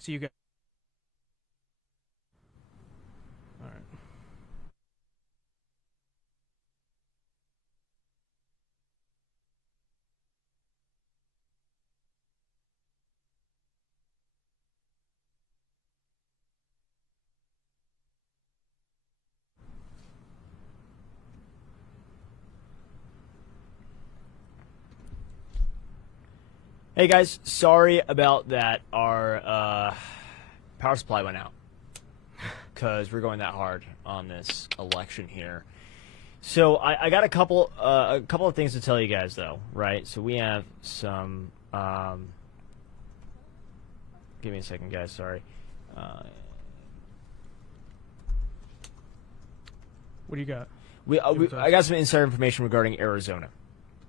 See you guys. All right. Hey guys, sorry about that. Our power supply went out because we're going that hard on this election here. So I got a couple of things to tell you guys though, right? So we have some. Give me a second, guys. Sorry. What do you got? I got some insider information regarding Arizona.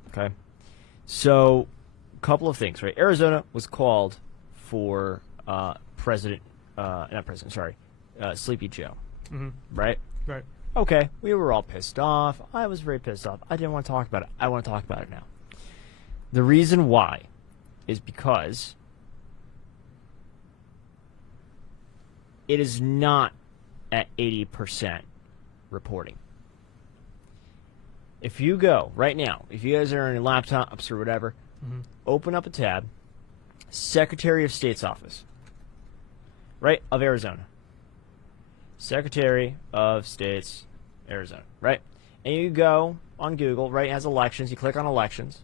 Okay, so. Couple of things, right? Arizona was called for Sleepy Joe, right? Right. Okay, we were all pissed off. I was very pissed off. I didn't want to talk about it. I want to talk about it now. The reason why is because it is not at 80% reporting. If you go right now, if you guys are on your laptops or whatever, open up a tab, Secretary of State's office, right, of Arizona. Secretary of State's, Arizona, right? And you go on Google, right, it has elections, you click on elections,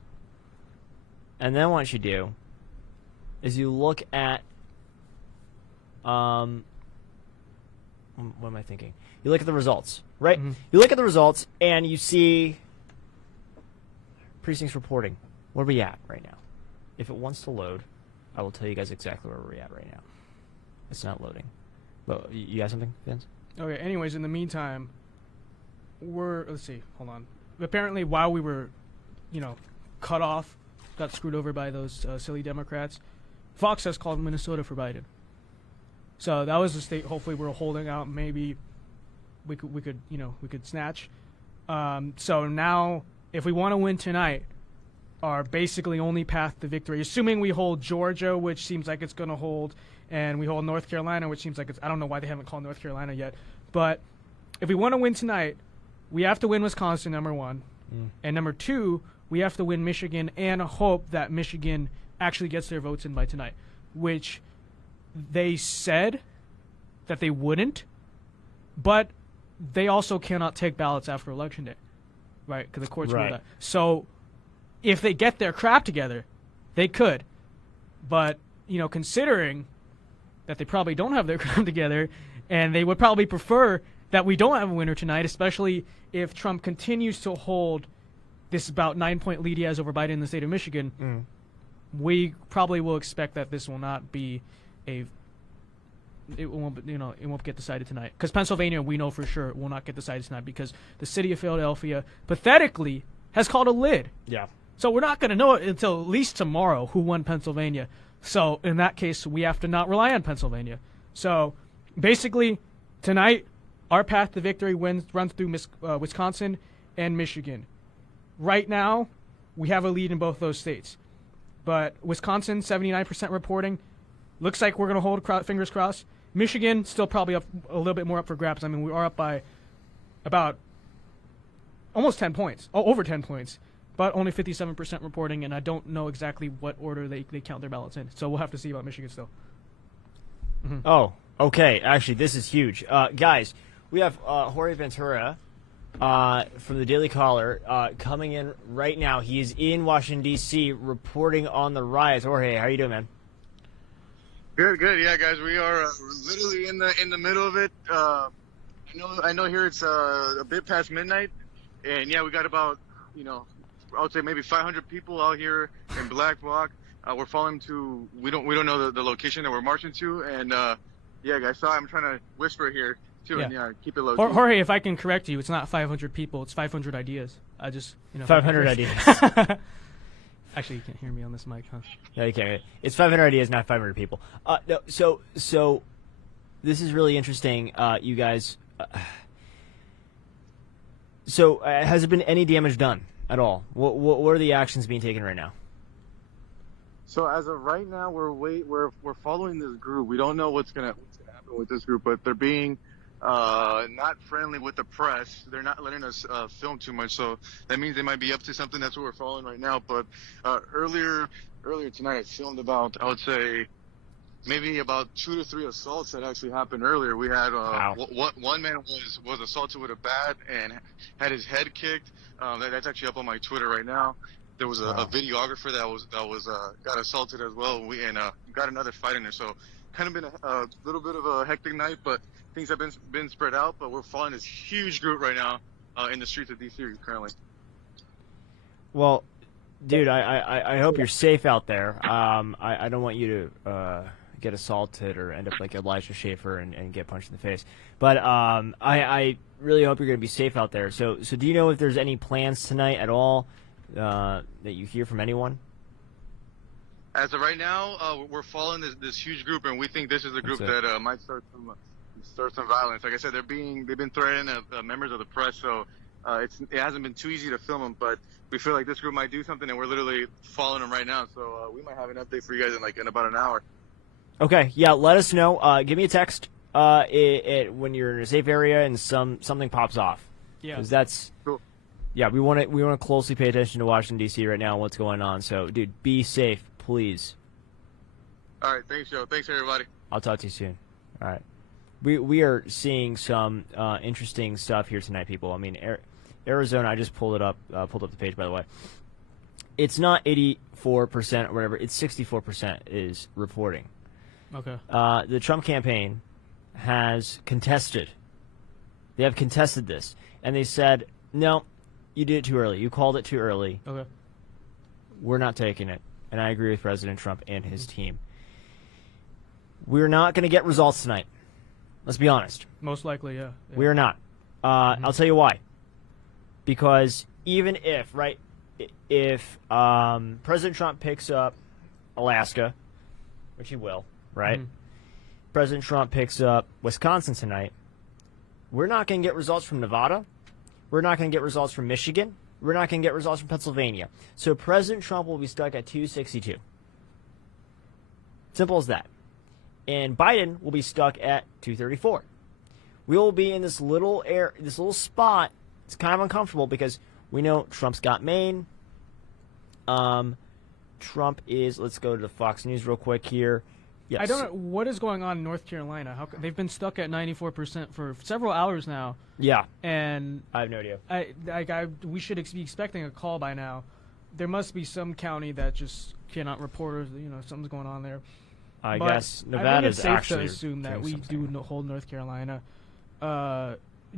and then what you do is you look at, what am I thinking? You look at the results, right? You look at the results, and you see precincts reporting. Where are we at right now? If it wants to load, I will tell you guys exactly where we're at right now. It's not loading. But you got something, Vince? Okay, anyways, in the meantime, let's see, hold on. Apparently, while we were, cut off, got screwed over by those silly Democrats, Fox has called Minnesota for Biden. So that was the state, hopefully we're holding out, maybe we could snatch. So now, if we want to win tonight, our basically only path to victory, assuming we hold Georgia, which seems like it's going to hold, and we hold North Carolina, which seems like I don't know why they haven't called North Carolina yet. But if we want to win tonight, we have to win Wisconsin, number one. And number two, we have to win Michigan and hope that Michigan actually gets their votes in by tonight, which they said that they wouldn't, but they also cannot take ballots after Election Day, right? Because the courts ruled that. So if they get their crap together, they could. But, considering that they probably don't have their crap together, and they would probably prefer that we don't have a winner tonight, especially if Trump continues to hold this about 9-point lead he has over Biden in the state of Michigan, we probably will expect that this will not be it won't get decided tonight. Because Pennsylvania, we know for sure, will not get decided tonight because the city of Philadelphia pathetically has called a lid. Yeah. So we're not going to know it until at least tomorrow who won Pennsylvania. So in that case, we have to not rely on Pennsylvania. So basically, tonight, our path to victory runs through Wisconsin and Michigan. Right now, we have a lead in both those states. But Wisconsin, 79% reporting. Looks like we're going to hold fingers crossed. Michigan, still probably up a little bit more up for grabs. I mean, we are up by about almost 10 points. Over 10 points. But only 57% reporting, and I don't know exactly what order they count their ballots in. So we'll have to see about Michigan still. Oh, okay. Actually, this is huge. Guys, we have Jorge Ventura from the Daily Caller coming in right now. He is in Washington, D.C., reporting on the riots. Jorge, how are you doing, man? Good. Yeah, guys, we are literally in the middle of it. I know here it's a bit past midnight, and yeah, we got about, I would say maybe 500 people out here in Black Rock. We're following to, we don't know the location that we're marching to, and yeah, guys, so I'm trying to whisper here too, and keep it low. Jorge, if I can correct you, it's not 500 people, it's 500 ideas. I just 500 ideas. Actually, you can't hear me on this mic, huh? Yeah, you can't. It's 500 ideas, not 500 people. No, so this is really interesting, you guys. So has there been any damage done at all? What are the actions being taken right now? So as of right now, we're following this group. We don't know what's gonna happen with this group, but they're being not friendly with the press. They're not letting us film too much, so that means they might be up to something. That's what we're following right now. But earlier tonight, I filmed about, I would say, maybe about 2 to 3 assaults that actually happened earlier. We had Wow. one man was assaulted with a bat and had his head kicked. That's actually up on my Twitter right now. There was a Wow. videographer that was got assaulted as well. We got another fight in there. So kind of been a little bit of a hectic night, but things have been spread out. But we're following this huge group right now in the streets of DC currently. Well, dude, I hope you're safe out there. I don't want you to get assaulted or end up like Elijah Schaefer and get punched in the face. But I really hope you're going to be safe out there. So do you know if there's any plans tonight at all that you hear from anyone? As of right now, we're following this huge group, and we think this is a group That's it. that might start some violence. Like I said, they've been threatening members of the press, so it hasn't been too easy to film them. But we feel like this group might do something, and we're literally following them right now. So we might have an update for you guys in about an hour. Okay, yeah, let us know. Give me a text when you're in a safe area and something pops off. Yeah. 'Cause that's Cool. yeah. We want to closely pay attention to Washington D.C. right now and what's going on. So, dude, be safe, please. All right, thanks, Joe. Thanks, everybody. I'll talk to you soon. All right. We are seeing some interesting stuff here tonight, people. I mean, Arizona. I just pulled up the page, by the way. It's not 84% or whatever. It's 64% is reporting. Okay. The Trump campaign has contested. They have contested this, and they said, "No, you did it too early. You called it too early. Okay. We're not taking it." And I agree with President Trump and his team. We're not going to get results tonight. Let's be honest. Most likely, yeah. We are not. I'll tell you why. Because even if President Trump picks up Alaska, which he will, right? Mhm. President Trump picks up Wisconsin tonight, we're not going to get results from Nevada. We're not going to get results from Michigan. We're not going to get results from Pennsylvania. So President Trump will be stuck at 262. Simple as that. And Biden will be stuck at 234. We will be in this little spot. It's kind of uncomfortable because we know Trump's got Maine. Trump is. Let's go to Fox News real quick here. Yes. I don't know what is going on in North Carolina. They've been stuck at 94% for several hours now, Yeah, and I have no idea. we should be expecting a call by now. There must be some county that just cannot report, or something's going on there. I But guess I think Nevada's it's safe actually to assume that doing we something. do hold North Carolina.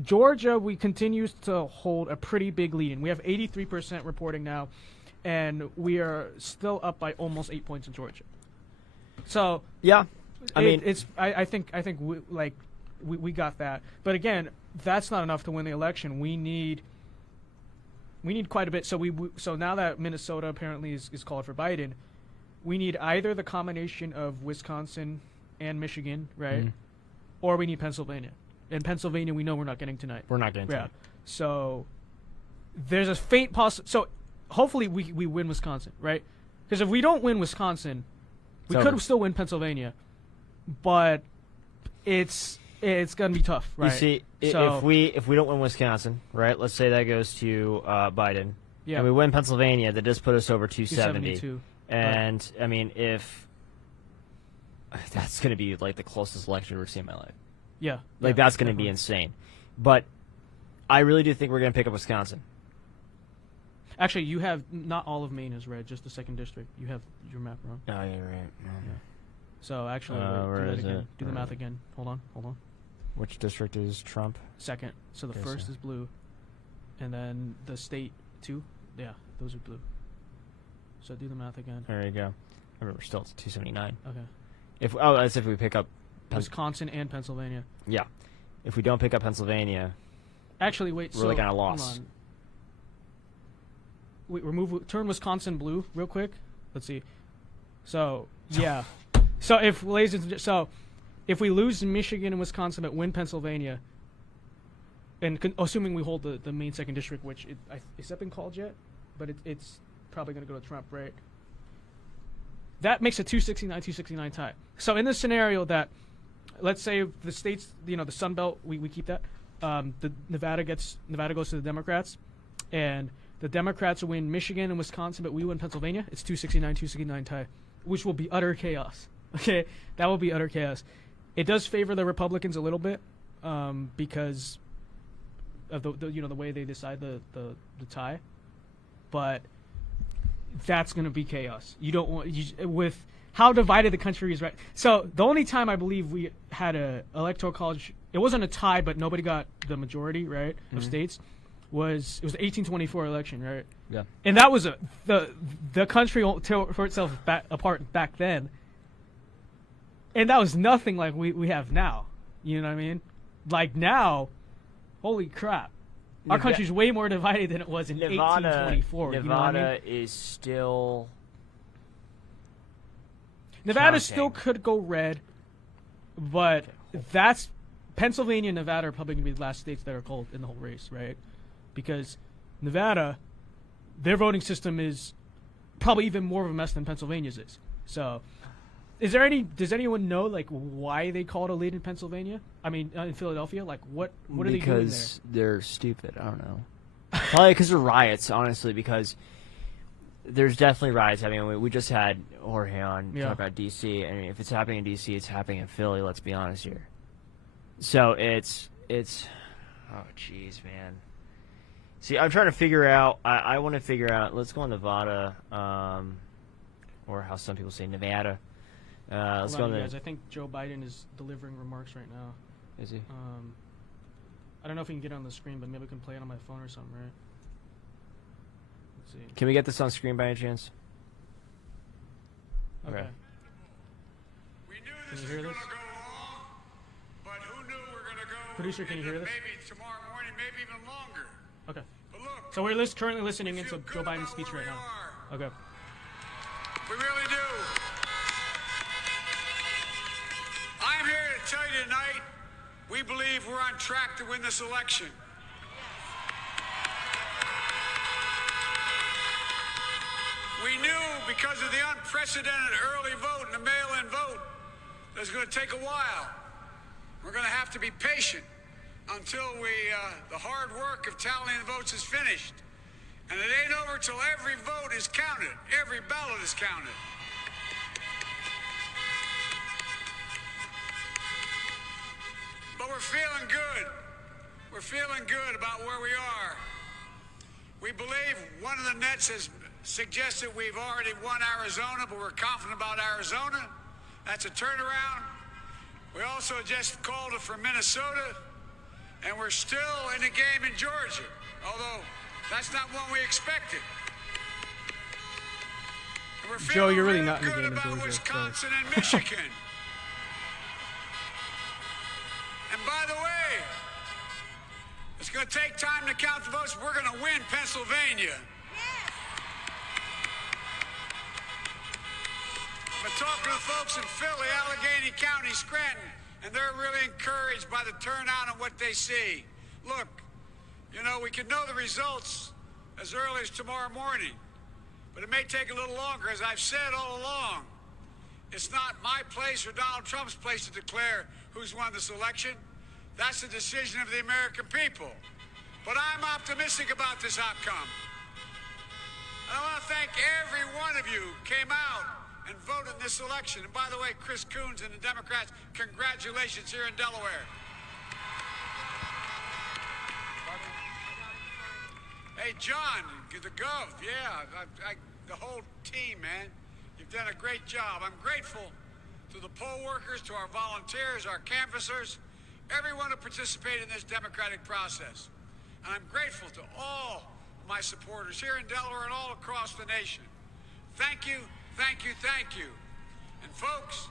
Georgia, we continues to hold a pretty big lead, and we have 83% reporting now, and we are still up by almost 8 points in Georgia. So Yeah, I think we got that, but again, that's not enough to win the election. We need quite a bit. So now that Minnesota apparently is called for Biden, we need either the combination of Wisconsin and Michigan, right, Mhm. or we need Pennsylvania. And Pennsylvania, we know we're not getting tonight. we're not getting to Yeah. it. So there's a faint So hopefully we win Wisconsin, right? Because if we don't win Wisconsin, we It's could over. still win Pennsylvania, but it's gonna be tough, right? You see, So- if we don't win Wisconsin, right? Let's say that goes to Biden, Yeah. and we win Pennsylvania, that does put us over 270. 272. And I mean, if that's going to be like the closest election I've ever seen in my life, Yeah. like yeah, that's going to be definitely. insane. But I really do think we're going to pick up Wisconsin. Actually, you have not all of Maine is red, just the second district. You have your map wrong. Oh, yeah, right. So actually, Where do that is again. it? Do the Where math is it? again. Hold on. Which district is Trump? Second. So the Okay, first so- is blue, and then the state 2. Yeah, those are blue. So do the math again. There you go. I remember still it's 279. Okay. That's if we pick up. Wisconsin and Pennsylvania. Yeah. If we don't pick up Pennsylvania, Actually, wait. We're so, looking at a hold loss. on. Wait, turn Wisconsin blue real quick. Let's see. So yeah. So if if we lose Michigan and Wisconsin but win Pennsylvania, and assuming we hold the main second district, which has that been called yet? But it's probably going to go to Trump, right? that makes a 269-269 tie. So in the scenario that, let's say the states, the Sun Belt, we keep that. The Nevada goes to the Democrats, and the Democrats win Michigan and Wisconsin, but we win Pennsylvania. It's 269-269 tie, which will be utter chaos. Okay, that will be utter chaos. It does favor the Republicans a little bit because of the way they decide the tie, but that's going to be chaos. You don't want with how divided the country is, right? So the only time I believe we had a electoral college, it wasn't a tie, but nobody got the majority, right, of states. It was the 1824 election, right? Yeah. And that was the country tore itself apart back then. And that was nothing like we have now. You know what I mean? Like now, holy crap. Our country's way more divided than it was in 1824. Nevada you know what I mean? is still... Nevada still could go red, but that's... Pennsylvania and Nevada are probably going to be the last states that are called in the whole race, right? Because Nevada, their voting system is probably even more of a mess than Pennsylvania's is. So... does anyone know like why they called a lead in Pennsylvania? I mean, in Philadelphia, like what are they doing there? Because they're stupid. I don't know. Probably because of riots, honestly. Because there's definitely riots. I mean, we just had Jorge on talk about D.C. I mean, if it's happening in D.C., it's happening in Philly. Let's be honest here. So it's. Oh, jeez, man. See, I'm trying to figure out. I want to figure out. Let's go on Nevada, or how some people say Nevada. Let's go on guys. I think Joe Biden is delivering remarks right now. Is he? I don't know if we can get it on the screen, but maybe we can play it on my phone or something, right? Let's see. Can we get this on screen by any chance? Okay. We knew Can this you hear was this? going to go long, but who knew we're going to go Producer, can you hear this? maybe tomorrow morning, maybe even longer. Okay. But look, So we're currently listening we into feel Joe good Biden's about speech where right we now. are. Okay. We really do. I'm here to tell you tonight, we believe we're on track to win this election. We knew because of the unprecedented early vote and the mail-in vote that it's going to take a while. We're going to have to be patient until the hard work of tallying the votes is finished. And it ain't over till every vote is counted. Every ballot is counted. But we're feeling good. We're feeling good about where we are. We believe one of the nets has suggested we've already won Arizona, but we're confident about Arizona. That's a turnaround. We also just called it for Minnesota, and we're still in the game in Georgia, although that's not one we expected. And we're Joe, you're really feeling not in the good game in about Georgia, Wisconsin and Michigan. And by the way, it's going to take time to count the votes. We're going to win Pennsylvania. But talking to folks in Philly, Allegheny County, Scranton, and they're really encouraged by the turnout and what they see. Look, you know, we can know the results as early as tomorrow morning, but it may take a little longer. As I've said all along, it's not my place or Donald Trump's place to declare who's won this election. That's the decision of the American people. But I'm optimistic about this outcome. I want to thank every one of you who came out and voted in this election. And by the way, Chris Coons and the Democrats, congratulations here in Delaware. Hey, John, the Gov, yeah, the whole team, man. You've done a great job. I'm grateful to the poll workers, to our volunteers, our canvassers, everyone who participated in this democratic process. And I'm grateful to all my supporters here in Delaware and all across the nation. Thank you, thank you, thank you. And folks,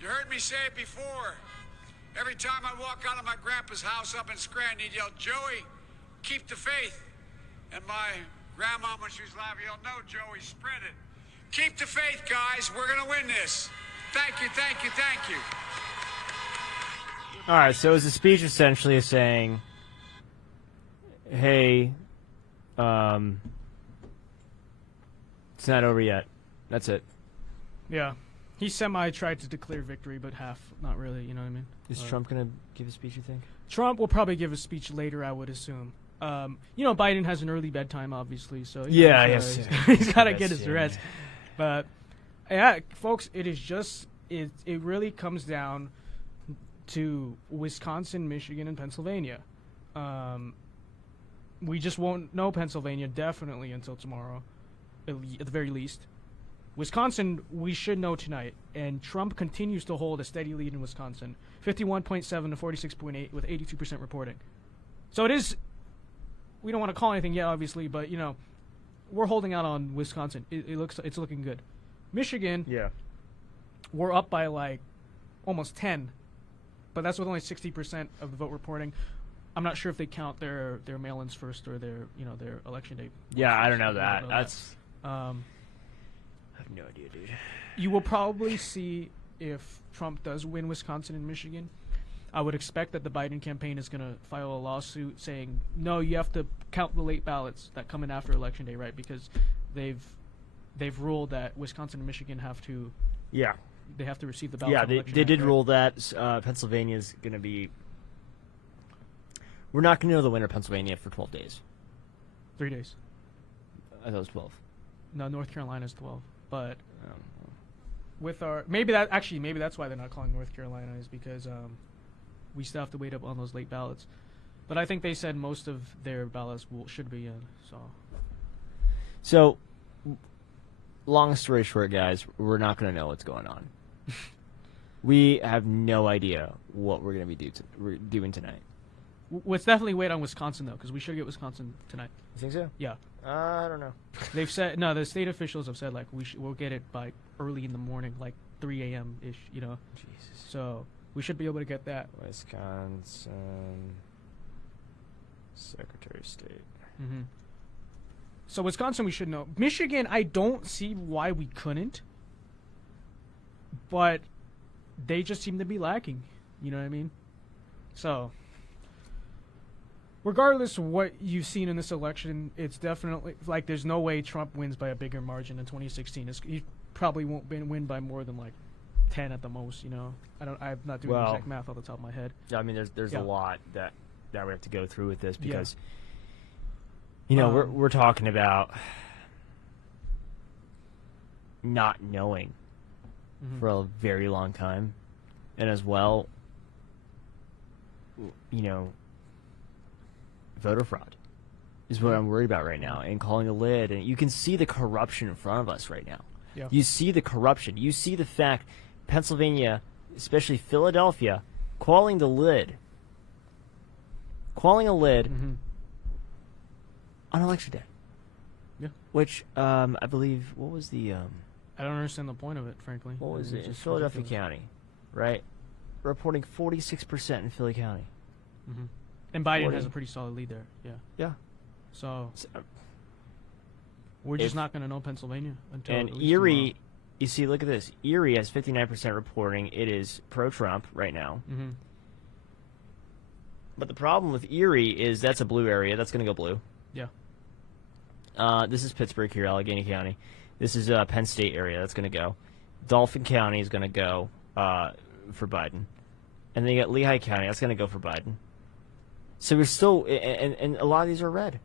you heard me say it before. Every time I walk out of my grandpa's house up in Scranton, he'd yell, "Joey, keep the faith." And my grandma, when she was alive, yelled, "No, Joey, spread it." Keep the faith, guys. We're going to win this. Thank you, thank you, thank you. All right, so it's a speech essentially saying, hey, it's not over yet. That's it. Yeah. He semi tried to declare victory, but half, not really, you know what I mean? Is Trump going to give a speech, you think? Trump will probably give a speech later, I would assume. Biden has an early bedtime, obviously, so Yeah, he's, yes. he's got to get Yes, his yeah. rest. But yeah, folks, it is just it really comes down to Wisconsin, Michigan, and Pennsylvania. We just won't know Pennsylvania definitely until tomorrow, at the very least. Wisconsin, we should know tonight, and Trump continues to hold a steady lead in Wisconsin, 51.7 to 46.8 with 82% reporting. So it is. We don't want to call anything yet, obviously, but we're holding out on Wisconsin. It's looking good. Michigan, Yeah. we're up by like almost 10, but that's with only 60% of the vote reporting. I'm not sure if they count their mail-ins first or their election day. Yeah, I don't know I that. don't know That's. that. I have no idea, dude. You will probably see if Trump does win Wisconsin and Michigan. I would expect that the Biden campaign is going to file a lawsuit saying, no, you have to count the late ballots that come in after Election Day, right? Because they've ruled that Wisconsin and Michigan have to Yeah. receive the ballots. Yeah, on they Election did Night, right? rule that Pennsylvania's going to be. We're not going to know the winner of Pennsylvania for 12 days. 3 days. I thought it was 12. No, North Carolina's 12. But Um, with our maybe that's why they're not calling North Carolina, is because we still have to wait up on those late ballots. But I think they said most of their ballots should be in. So, long story short, guys, we're not going to know what's going on. We have no idea what we're going to be doing tonight. Let's definitely wait on Wisconsin though, because we should get Wisconsin tonight. You think so? Yeah, I don't know. they've said no. The state officials have said like we'll get it by early in the morning, like 3 a.m. ish. Jesus. So we should be able to get that. Wisconsin Secretary of State. Mm-hmm. So Wisconsin, we should know. Michigan, I don't see why we couldn't, but they just seem to be lacking. You know what I mean? So, regardless of what you've seen in this election, it's definitely like there's no way Trump wins by a bigger margin in 2016. He probably won't win by more than like 10 at the most. I'm not doing Well, exact math off the top of my head. Yeah, I mean, there's Yeah. a lot that we have to go through with this Yeah. because, we're talking about not knowing Mhm. for a very long time, and as well, voter fraud is what I'm worried about right now, and calling a lid, and you can see the corruption in front of us right now. Yeah. You see the corruption. You see the fact Pennsylvania, especially Philadelphia, calling a lid Mm-hmm. on election day. Yeah. Which I believe, what was the I don't understand the point of it, frankly. what was It's it? just Philadelphia ridiculous. County, right? Reporting 46% in Philly County. Mhm. And Biden 40. has a pretty solid lead there. Yeah. Yeah. So So, we're just If- not going to know Pennsylvania until and at least Erie, you see, look at this. Erie has 59% reporting. It is pro-Trump right now. tomorrow. Mhm. But the problem with Erie is that's a blue area. That's going to go blue. Yeah. This is Pittsburgh here, Allegheny County. This is Penn State area. That's going to go. Dauphin County is going to go for Biden. And then you got Lehigh County. That's going to go for Biden. So we're still, and a lot of these are red.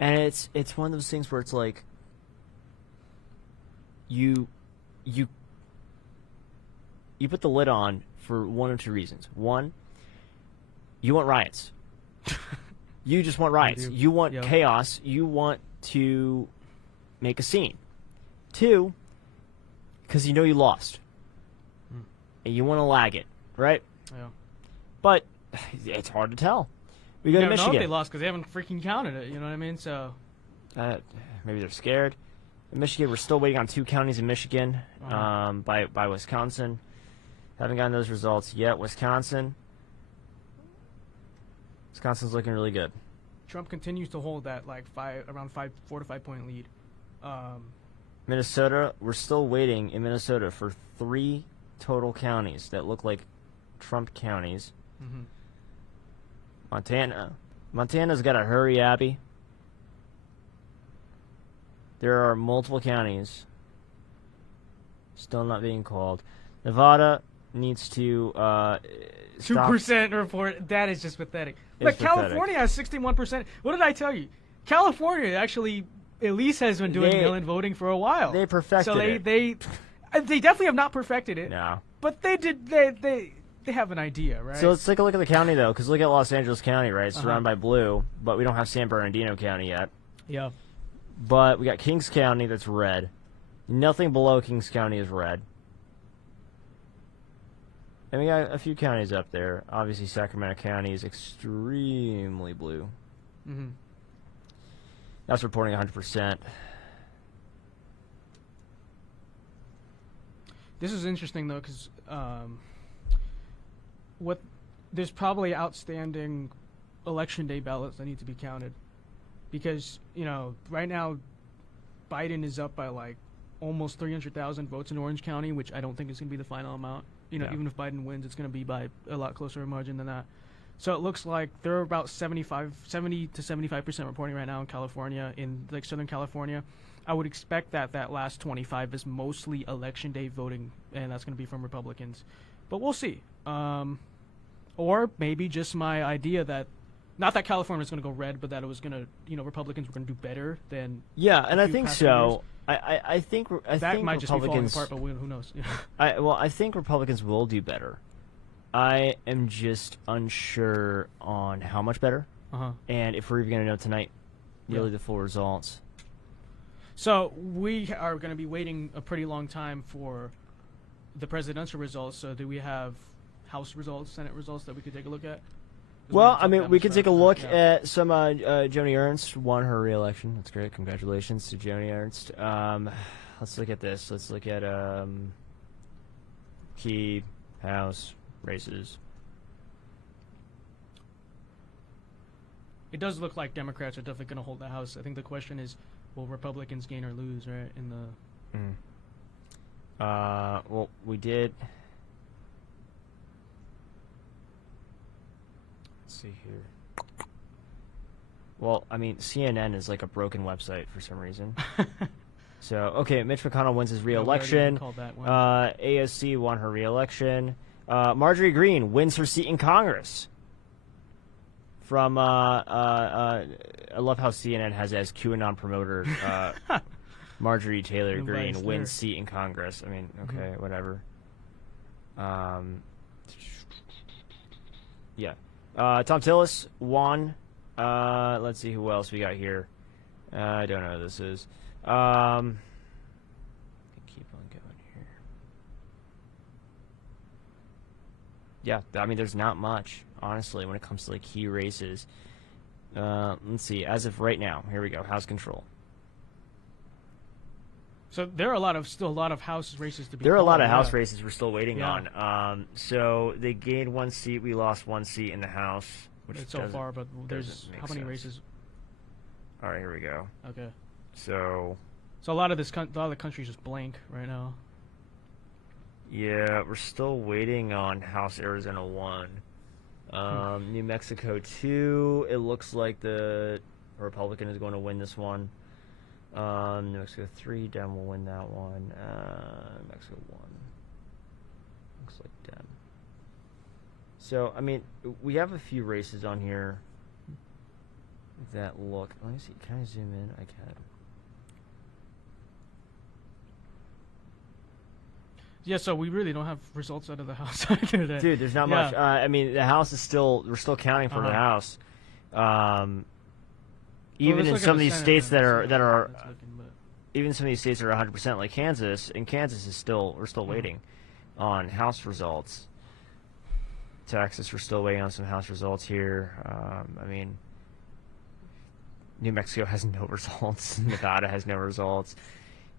And it's one of those things where it's like, you put the lid on for one or two reasons. One, you want riots. You just want riots. do. You want Yeah. chaos. You want to make a scene. Two, because you know you lost. Hmm. And you want to lag it, right? Yeah. But it's hard to tell. We go You to never know if they Michigan. lost because they haven't freaking counted it. You know what I mean? So Maybe they're scared. In Michigan, we're still waiting on 2 counties in Michigan Uh-huh. by Wisconsin. Haven't gotten those results yet. Wisconsin's looking really good. Trump continues to hold that like 4 to 5 point lead. Minnesota, we're still waiting in Minnesota for 3 total counties that look like Trump counties. Mhm. Montana's got to hurry, Abby. There are multiple counties Still not being called. Nevada needs to stop. 2% report. That is just pathetic. It's But pathetic. California has 61%. What did I tell you? California actually at least has been doing They- mail-in voting for a while. They perfected so it. they definitely have not perfected it. No. But they did. They have an idea, right? So let's take a look at the county, though, because look at Los Angeles County, right? It's Uh-huh. surrounded by blue, but we don't have San Bernardino County yet. yeah. But we got Kings County that's red. Nothing below Kings County is red. And we got a few counties up there. Obviously, Sacramento County is extremely blue. hmm That's reporting 100%. This is interesting though, because there's probably outstanding election day ballots that need to be counted, because right now Biden is up by like almost 300,000 votes in Orange County, which I don't think is going to be the final amount. Yeah. Even if Biden wins, it's going to be by a lot closer margin than that. So it looks like they're about 70 to 75% reporting right now in California, in like Southern California. I would expect that last 25 is mostly election day voting, and that's going to be from Republicans. But we'll see. Or maybe just my idea that, not that California was going to go red, but that it was going to, Republicans were going to do better than. Yeah, and I few think past so. I think That might just be falling Republicans. apart, but who knows? I think Republicans will do better. I am just unsure on how much better, Uh-huh. and if we're even going to know tonight, really Yeah. the full results. So we are going to be waiting a pretty long time for the presidential results. So do we have House results, Senate results that we could take a look at? 'Cause Well, don't I mean, have we much could time take a for that. look Yeah. at some. Joni Ernst won her re-election. That's great. Congratulations to Joni Ernst. Let's look at this. Let's look at key House races. It does look like Democrats are definitely going to hold the House. I think the question is, will Republicans gain or lose, right? In the Well, we did. Let's see here. Well, I mean, CNN is like a broken website for some reason. So, okay, Mitch McConnell wins his re-election. called that one. AOC won her re-election. Marjorie Greene wins her seat in Congress. From I love how CNN has as QAnon promoter Marjorie Taylor No Greene bias wins there. seat in Congress. I mean, okay, whatever. Yeah. Tom Tillis won. Let's see who else we got here. I don't know who this is. Keep on going here. Yeah, I mean, there's not much, honestly, when it comes to like key races. Let's see. As of right now, here we go. House control. So there are still a lot of House races to be. There are a lot called, of House yeah. races we're still waiting Yeah. on. So they gained one seat. We lost one seat in the House. Which So doesn't- far, but there's doesn't make how many sense. races? All right, here we go. Okay. So So a lot of the country's just blank right now. yeah, we're still waiting on House Arizona 1. New Mexico 2. It looks like the Republican is going to win this one. New Mexico 3. Dem will win that one. New Mexico 1. Looks like Dem. So, I mean, we have a few races on here that look. Let me see. Can I zoom in? I can. Yeah, so we really don't have results out of the House either. Dude, there's not Yeah. much. I mean, the House is still. We're still counting for the Uh-huh. House. Well, Even let's in look at some of the these Senate states then, that see are how that are that's looking, but- even some of these states are 100% like Kansas, and Kansas is still. We're still waiting on House results. Texas, we're still waiting on some House results here. I mean, New Mexico has no results. Nevada has no results.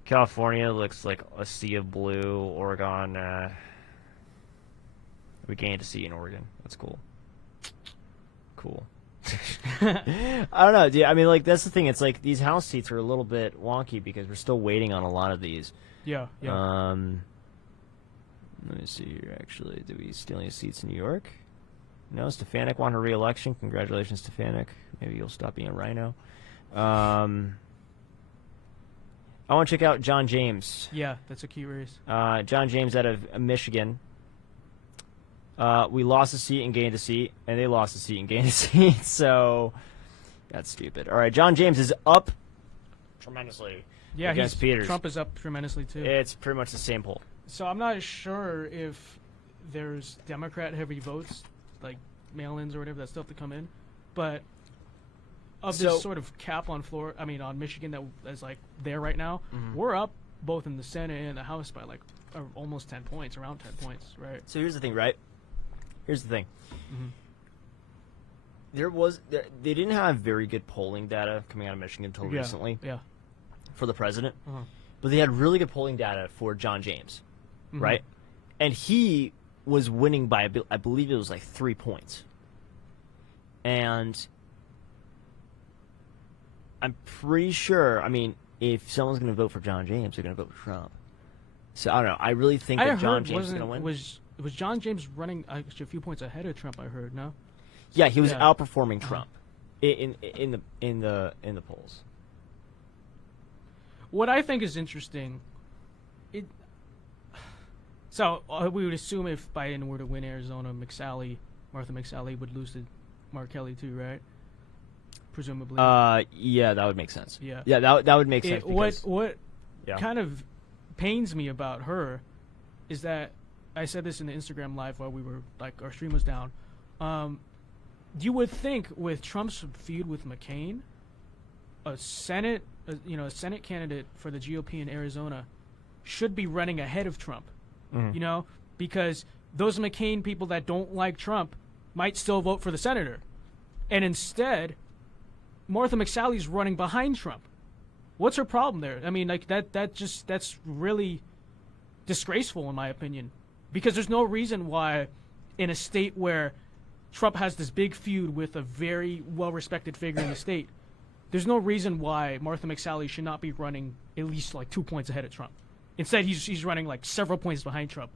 California looks like a sea of blue. Oregon, we gained a seat in Oregon. That's cool. Cool. I don't know, dude. I mean, like, that's the thing. It's like these House seats are a little bit wonky because we're still waiting on a lot of these. Yeah, yeah. Let me see here, actually. Did we steal any seats in New York? No, Stefanik won her re-election. Congratulations, Stefanik. Maybe you'll stop being a rhino. I want to check out John James. Yeah, that's a key race. John James out of Michigan. We lost a seat and gained a seat, and they lost a seat and gained a seat. So that's stupid. All right, John James is up tremendously. Yeah, against Peters. Trump is up tremendously too. It's pretty much the same poll. So I'm not sure if there's Democrat-heavy votes, like mail-ins or whatever, that still have to come in. But of So- this sort of cap on on Michigan that's like there right now, we're up both in the Senate and the House by like almost 10 points, around 10 points, right? So here's the thing, right? Here's the thing. They didn't have very good polling data coming out of Michigan until recently Yeah. for the president, Uh-huh. but they had really good polling data for John James, right? And he was winning by I believe it was like 3 points, and I'm pretty sure. I mean, if someone's going to vote for John James, they're going to vote for Trump. So I don't know. I really think that John James is going to win. Was John James running actually a few points ahead of Trump? I heard no. Yeah, he was Yeah. outperforming Trump in the polls. What I think is interesting, so we would assume if Biden were to win Arizona, Martha McSally would lose to Mark Kelly too, right? Presumably. Yeah, that would make sense. Yeah. that would make sense. What Yeah. kind of pains me about her is that I said this in the Instagram live while we were like our stream was down. You would think with Trump's feud with McCain, a Senate candidate for the GOP in Arizona should be running ahead of Trump. Because those McCain people that don't like Trump might still vote for the senator. And instead, Martha McSally's running behind Trump. What's her problem there? I mean, like that's really disgraceful in my opinion. Because there's no reason why in a state where Trump has this big feud with a very well-respected figure in the state, there's no reason why Martha McSally should not be running at least like 2 points ahead of Trump. Instead, he's running like several points behind Trump.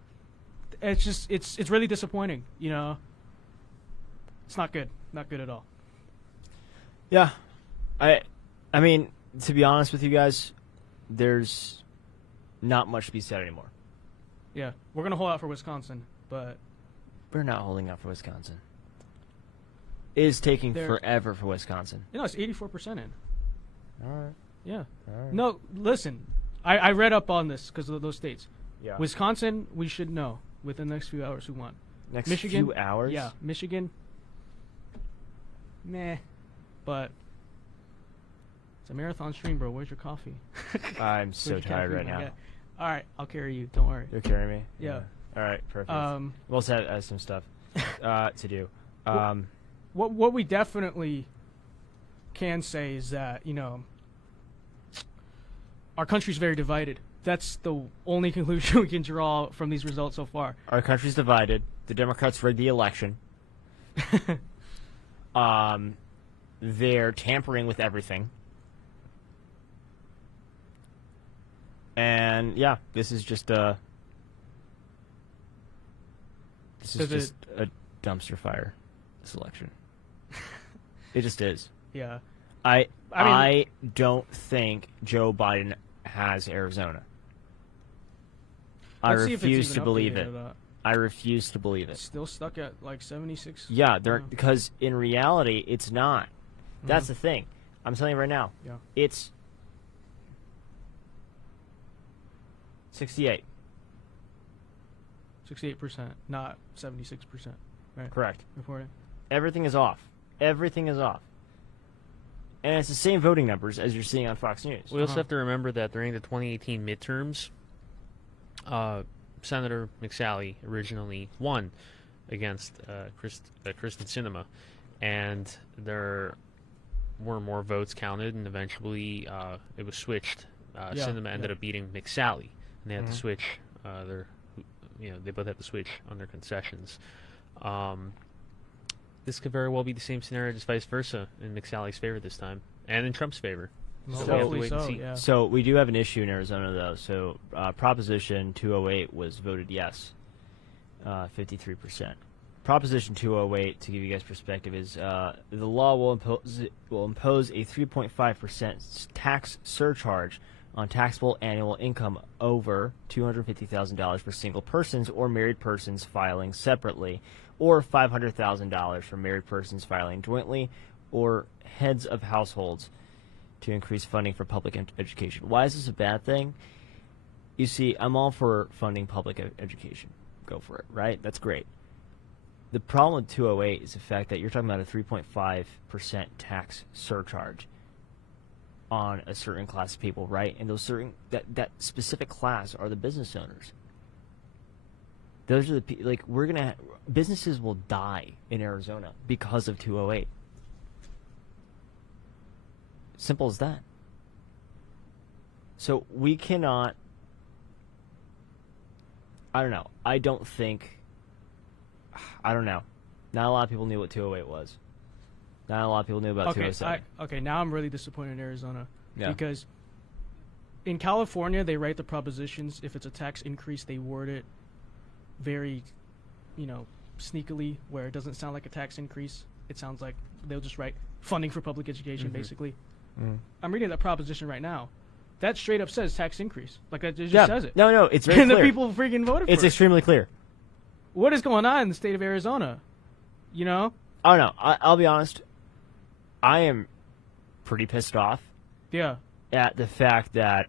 It's really disappointing, It's not good. Not good at all. Yeah, I mean, to be honest with you guys, there's not much to be said anymore. Yeah, we're going to hold out for Wisconsin, but We're not holding out for Wisconsin. It is taking forever for Wisconsin. it's 84% in. All right. Yeah. All right. No, listen. I read up on this because of those states. Yeah. Wisconsin, we should know within the next few hours who won. Next Michigan, few hours? Yeah. Michigan, meh. But it's a marathon stream, bro. Where's your coffee? I'm so Where's your tired caffeine? right now. Yeah. All right, I'll carry you. Don't worry. You're carrying me? Yeah. All right, perfect. Um, we also have some stuff to do. What we definitely can say is that, our country's very divided. That's the only conclusion we can draw from these results so far. Our country's divided. The Democrats rigged the election. They're tampering with everything. And yeah, this is just a dumpster fire, this election. It just is. Yeah. I don't think Joe Biden has Arizona. I Let's see if it's refuse even to believe updated it. or not. I refuse to believe it. Still stuck at like 76. Yeah, Yeah. because in reality, it's not. That's the thing. I'm telling you right now. Yeah. It's 68. 68%, not 76%. Right. Correct. Reporting. Everything is off. Everything is off. And it's the same voting numbers as you're seeing on Fox News. We also have to remember that during the 2018 midterms, Senator McSally originally won against Kristen Sinema, and there were more votes counted, and eventually it was switched. Sinema ended up beating McSally, and they had to switch. They both had to switch on their concessions. This could very well be the same scenario, just vice versa, in McSally's favor this time, and in Trump's favor. Well, So we have to hopefully wait and so, see. yeah. So we do have an issue in Arizona, though. So Proposition 208 was voted yes, 53%. Proposition 208, to give you guys perspective, is the law will impose a 3.5% tax surcharge on taxable annual income over $250,000 for single persons or married persons filing separately, or $500,000 for married persons filing jointly, or heads of households, to increase funding for public education. Why is this a bad thing? You see, I'm all for funding public education. Go for it, right? That's great. The problem with 208 is the fact that you're talking about a 3.5% tax surcharge on a certain class of people, right? And those certain that specific class are the business owners. Those are the businesses will die in Arizona because of 208. Simple as that. So we cannot. I don't know. I don't know. Not a lot of people knew what 208 was. Not a lot of people knew about 207. Okay, now I'm really disappointed in Arizona. Yeah. Because in California, they write the propositions. If it's a tax increase, they word it very, sneakily, where it doesn't sound like a tax increase. It sounds like they'll just write funding for public education, basically. Mm. I'm reading that proposition right now. That straight up says tax increase. Like, it just says it. No, it's very and clear. the people freaking voted for it. It's extremely clear. What is going on in the state of Arizona? I don't know. I'll be honest. I am pretty pissed off. Yeah. At the fact that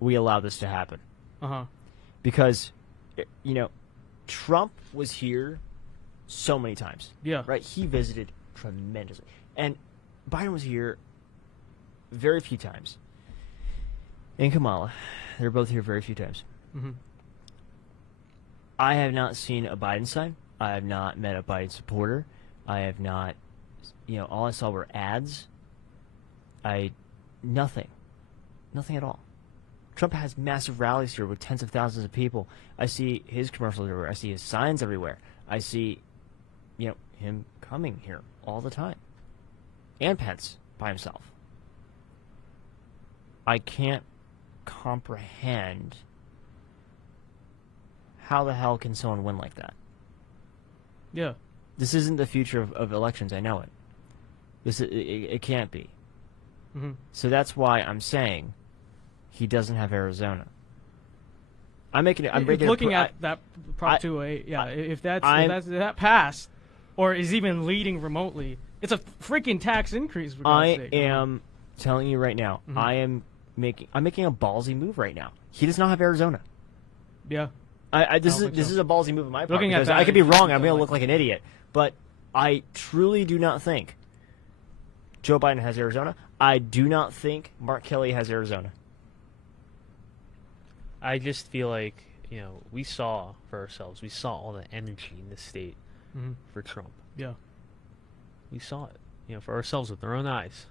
we allowed this to happen. Uh-huh. Because, Trump was here so many times. Yeah. Right? He visited tremendously. And Biden was here very few times. And Kamala. They're both here very few times. Mm-hmm. I have not seen a Biden sign. I have not met a Biden supporter. I have not, all I saw were ads. Nothing at all. Trump has massive rallies here with tens of thousands of people. I see his commercials everywhere. I see his signs everywhere. I see, him coming here all the time. And Pence by himself. I can't comprehend how the hell can someone win like that? Yeah. This isn't the future of elections. I know it. It can't be. Mm-hmm. So that's why I'm saying he doesn't have Arizona. I'm looking at that Prop 208. Yeah, if that passed, or is even leading remotely, it's a freaking tax increase. For God's sake. Am telling you right now. Mm-hmm. I'm making a ballsy move right now. He does not have Arizona. Yeah. This is a ballsy move on my part. Looking at because that, I could be wrong. I'm don't going to like look like an idiot. But I truly do not think Joe Biden has Arizona. I do not think Mark Kelly has Arizona. I just feel like, we saw for ourselves. We saw all the energy in this state for Trump. Yeah. We saw it, for ourselves with our own eyes.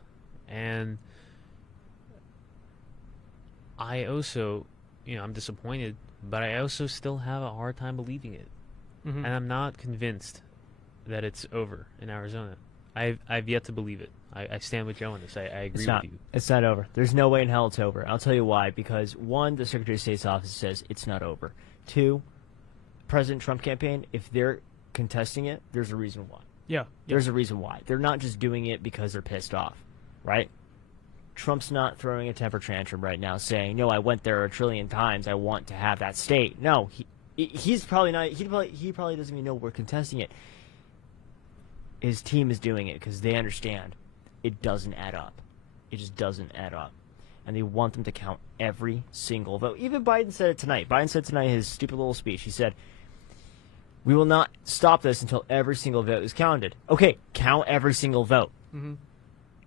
And I also, I'm disappointed, but I also still have a hard time believing it. Mm-hmm. And I'm not convinced that it's over in Arizona. I've yet to believe it. I stand with Joe on this. I agree with you. It's not over. There's no way in hell it's over. I'll tell you why. Because, one, the Secretary of State's office says it's not over. Two, President Trump campaign, if they're contesting it, there's a reason why. Yeah. There's a reason why. They're not just doing it because they're pissed off, right? Trump's not throwing a temper tantrum right now saying, no, I went there a trillion times. I want to have that state. No, he's probably not. He probably doesn't even know we're contesting it. His team is doing it because they understand it doesn't add up. It just doesn't add up. And they want them to count every single vote. Even Biden said it tonight. Biden said tonight in his stupid little speech. He said, we will not stop this until every single vote is counted. Okay, count every single vote. Mm-hmm.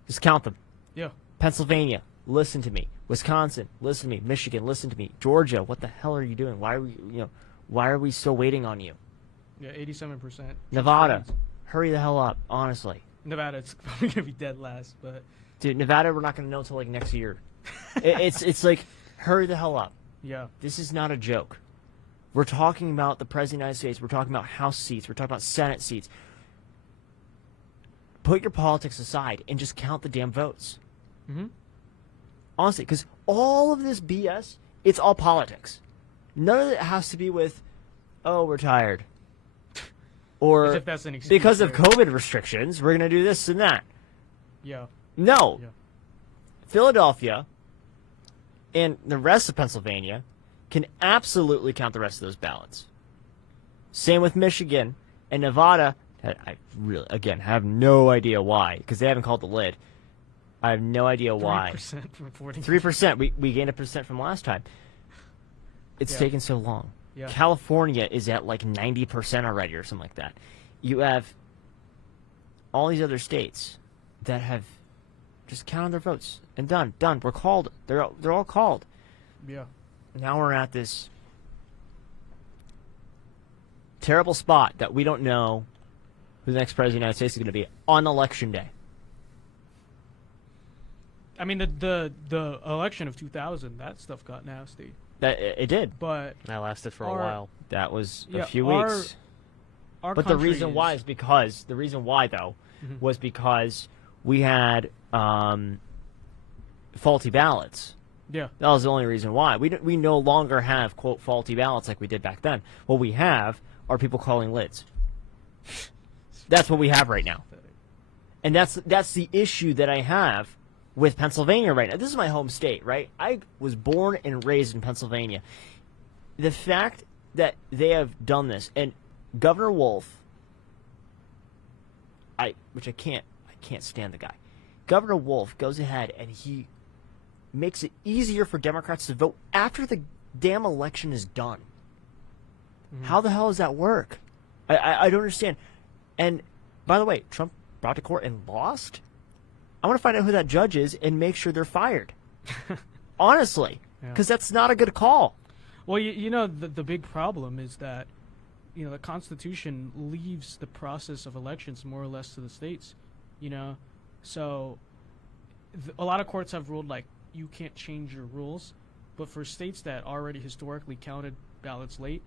Just count them. Yeah. Pennsylvania, listen to me. Wisconsin, listen to me. Michigan, listen to me. Georgia, what the hell are you doing? Why are we still waiting on you? Yeah, 87%. Nevada, hurry the hell up, honestly. Nevada, it's probably gonna be dead last, but dude, Nevada, we're not gonna know until like next year. It's like, hurry the hell up. Yeah. This is not a joke. We're talking about the President of the United States. We're talking about House seats. We're talking about Senate seats. Put your politics aside and just count the damn votes. Mm-hmm. Honestly, because all of this BS, it's all politics. None of it has to be with, oh, we're tired. Or as if that's an excuse because of COVID restrictions, we're going to do this and that. Yeah. No. Yeah. Philadelphia And the rest of Pennsylvania can absolutely count the rest of those ballots. Same with Michigan and Nevada. I really, again, have no idea why, because they haven't called the lid. I have no idea why. 3% reporting. 3%. We gained 1% from last time. It's Yeah. taken so long. Yeah. California is at like 90% already or something like that. You have all these other states that have just counted their votes and done. We're called. They're all called. Yeah. Now we're at this terrible spot that we don't know who the next president of the United States is going to be on Election Day. I mean, the election of 2000, that stuff got nasty. That it did. But That lasted for a Our- while. That was Yeah, a few our- weeks. our But the country reason why is because the reason why though Mhm. was because we had faulty ballots. Yeah. That was the only reason why. We no longer have quote faulty ballots like we did back then. What we have are people calling lids. That's what we have right now. And that's the issue that I have with Pennsylvania right now. This is my home state, right? I was born and raised in Pennsylvania. The fact that they have done this, and Governor Wolf, I can't stand the guy. Governor Wolf goes ahead and he makes it easier for Democrats to vote after the damn election is done. How the hell does that work? I don't understand. And by the way, Trump brought to court and lost. I want to find out who that judge is and make sure they're fired. Honestly, Yeah. because that's not a good call. Well, you know, the big problem is that, you know, the Constitution leaves the process of elections more or less to the states, you know. So a lot of courts have ruled, like, you can't change your rules. But for states that already historically counted ballots late,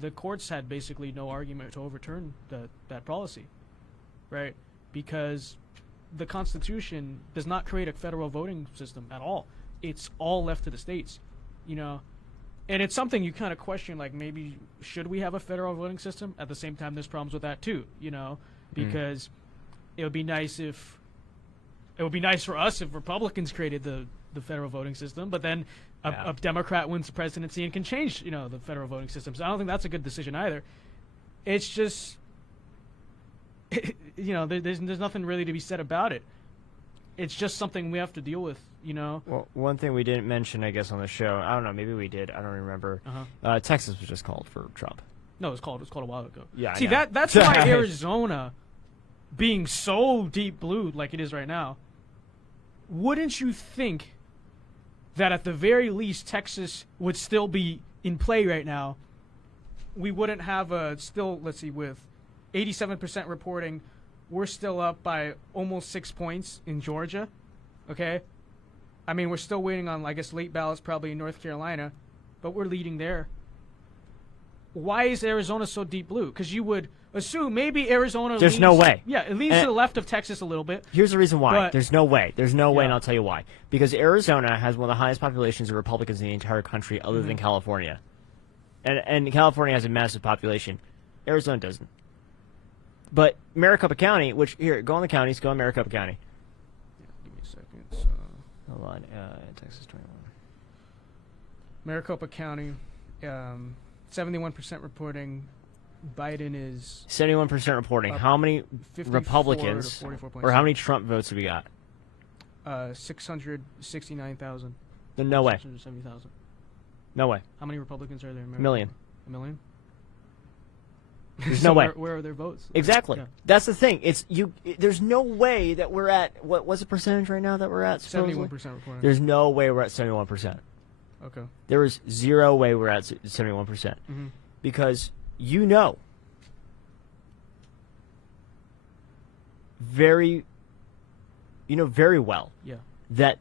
the courts had basically no argument to overturn that policy, right? Because the Constitution does not create a federal voting system at all. It's all left to the states, you know. And it's something you kind of question, like, maybe should we have a federal voting system? At the same time, there's problems with that too, you know, because it would be nice for us if Republicans created the federal voting system, but then a Democrat wins the presidency and can change, you know, the federal voting system. So I don't think that's a good decision either. It's just, you know, there's nothing really to be said about it. It's just something we have to deal with, you know. Well, one thing we didn't mention, I guess, on the show, I don't know, maybe we did, I don't remember. Texas was just called for Trump. No, it was called a while ago. Yeah, I See, know. that's why Arizona, being so deep blue like it is right now, wouldn't you think that at the very least Texas would still be in play right now? We wouldn't have let's see, with 87% reporting, we're still up by almost 6 points in Georgia, okay? I mean, we're still waiting on, I guess, late ballots probably in North Carolina, but we're leading there. Why is Arizona so deep blue? Because you would assume maybe Arizona There's leans, no way. Yeah, it leans And- to the left of Texas a little bit. Here's the reason why. But- There's no way. There's no way, Yeah. and I'll tell you why. Because Arizona has one of the highest populations of Republicans in the entire country, other Mm-hmm. than California. And California has a massive population. Arizona doesn't. But Maricopa County, which, here, go on the counties, go on Maricopa County. Give me a second. So, Hold on, Texas 21. Maricopa County, 71% reporting. Biden is 71% reporting. Up How many 54 Republicans, to 44.6. or how many Trump votes have we got? 669,000. Then no way. 670,000. No way. How many Republicans are there in America? Million. A million? There's So no way. Where are their votes? Exactly. Yeah. That's the thing. There's no way that we're at, what's the percentage right now that we're at? supposedly? 71% reporting. There's no way we're at 71%. Okay. There is zero way we're at 71%. Mm-hmm. Because you know very well Yeah. that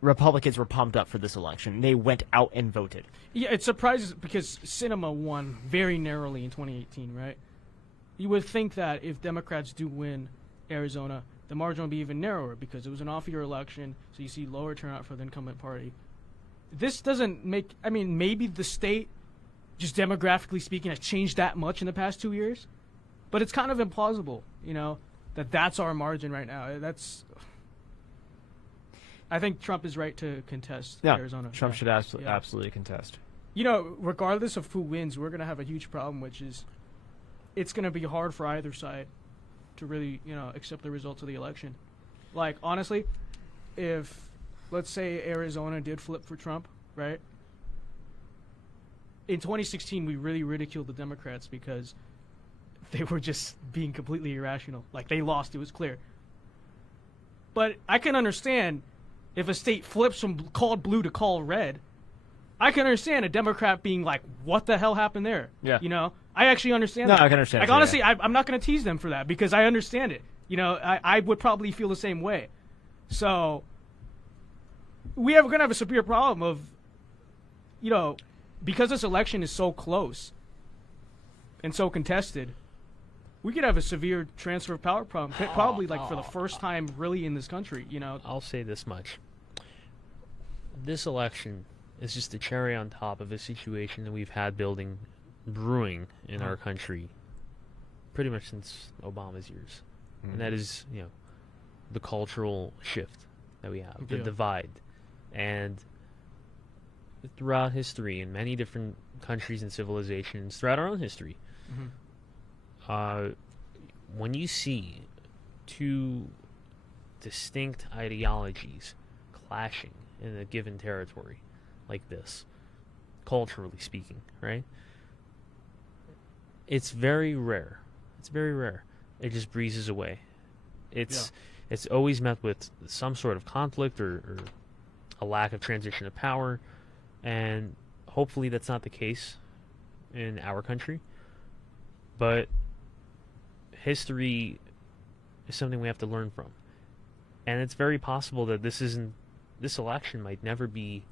Republicans were pumped up for this election. They went out and voted. Yeah, it surprises because Sinema won very narrowly in 2018, right? You would think that if Democrats do win Arizona, the margin would be even narrower because it was an off-year election, so you see lower turnout for the incumbent party. This doesn't make... I mean, maybe the state, just demographically speaking, has changed that much in the past 2 years, but it's kind of implausible, you know, that's our margin right now. I think Trump is right to contest Yeah, Arizona. Trump Yeah. should Yeah. absolutely contest. You know, regardless of who wins, we're going to have a huge problem, which is it's going to be hard for either side to really, accept the results of the election. Like, honestly, if, let's say, Arizona did flip for Trump, right? In 2016, we really ridiculed the Democrats because they were just being completely irrational. Like, they lost, it was clear. But I can understand if a state flips from called blue to called red. I can understand a Democrat being like, what the hell happened there? Yeah. I actually understand No, that. I can understand Like, it too, honestly, yeah. I'm not going to tease them for that because I understand it. I would probably feel the same way. So, we're going to have a severe problem of, because this election is so close and so contested, we could have a severe transfer of power problem, probably like for the first time really in this country, I'll say this much. This election is just the cherry on top of a situation that we've had brewing in our country pretty much since Obama's years. And that is, the cultural shift that we have, the Yeah. divide. And throughout history, in many different countries and civilizations, throughout our own history, when you see two distinct ideologies clashing in a given territory like this, culturally speaking, right? It's very rare. It's very rare. It just breezes away. It's always met with some sort of conflict or a lack of transition of power, and hopefully that's not the case in our country. But history is something we have to learn from. And it's very possible that this election might never be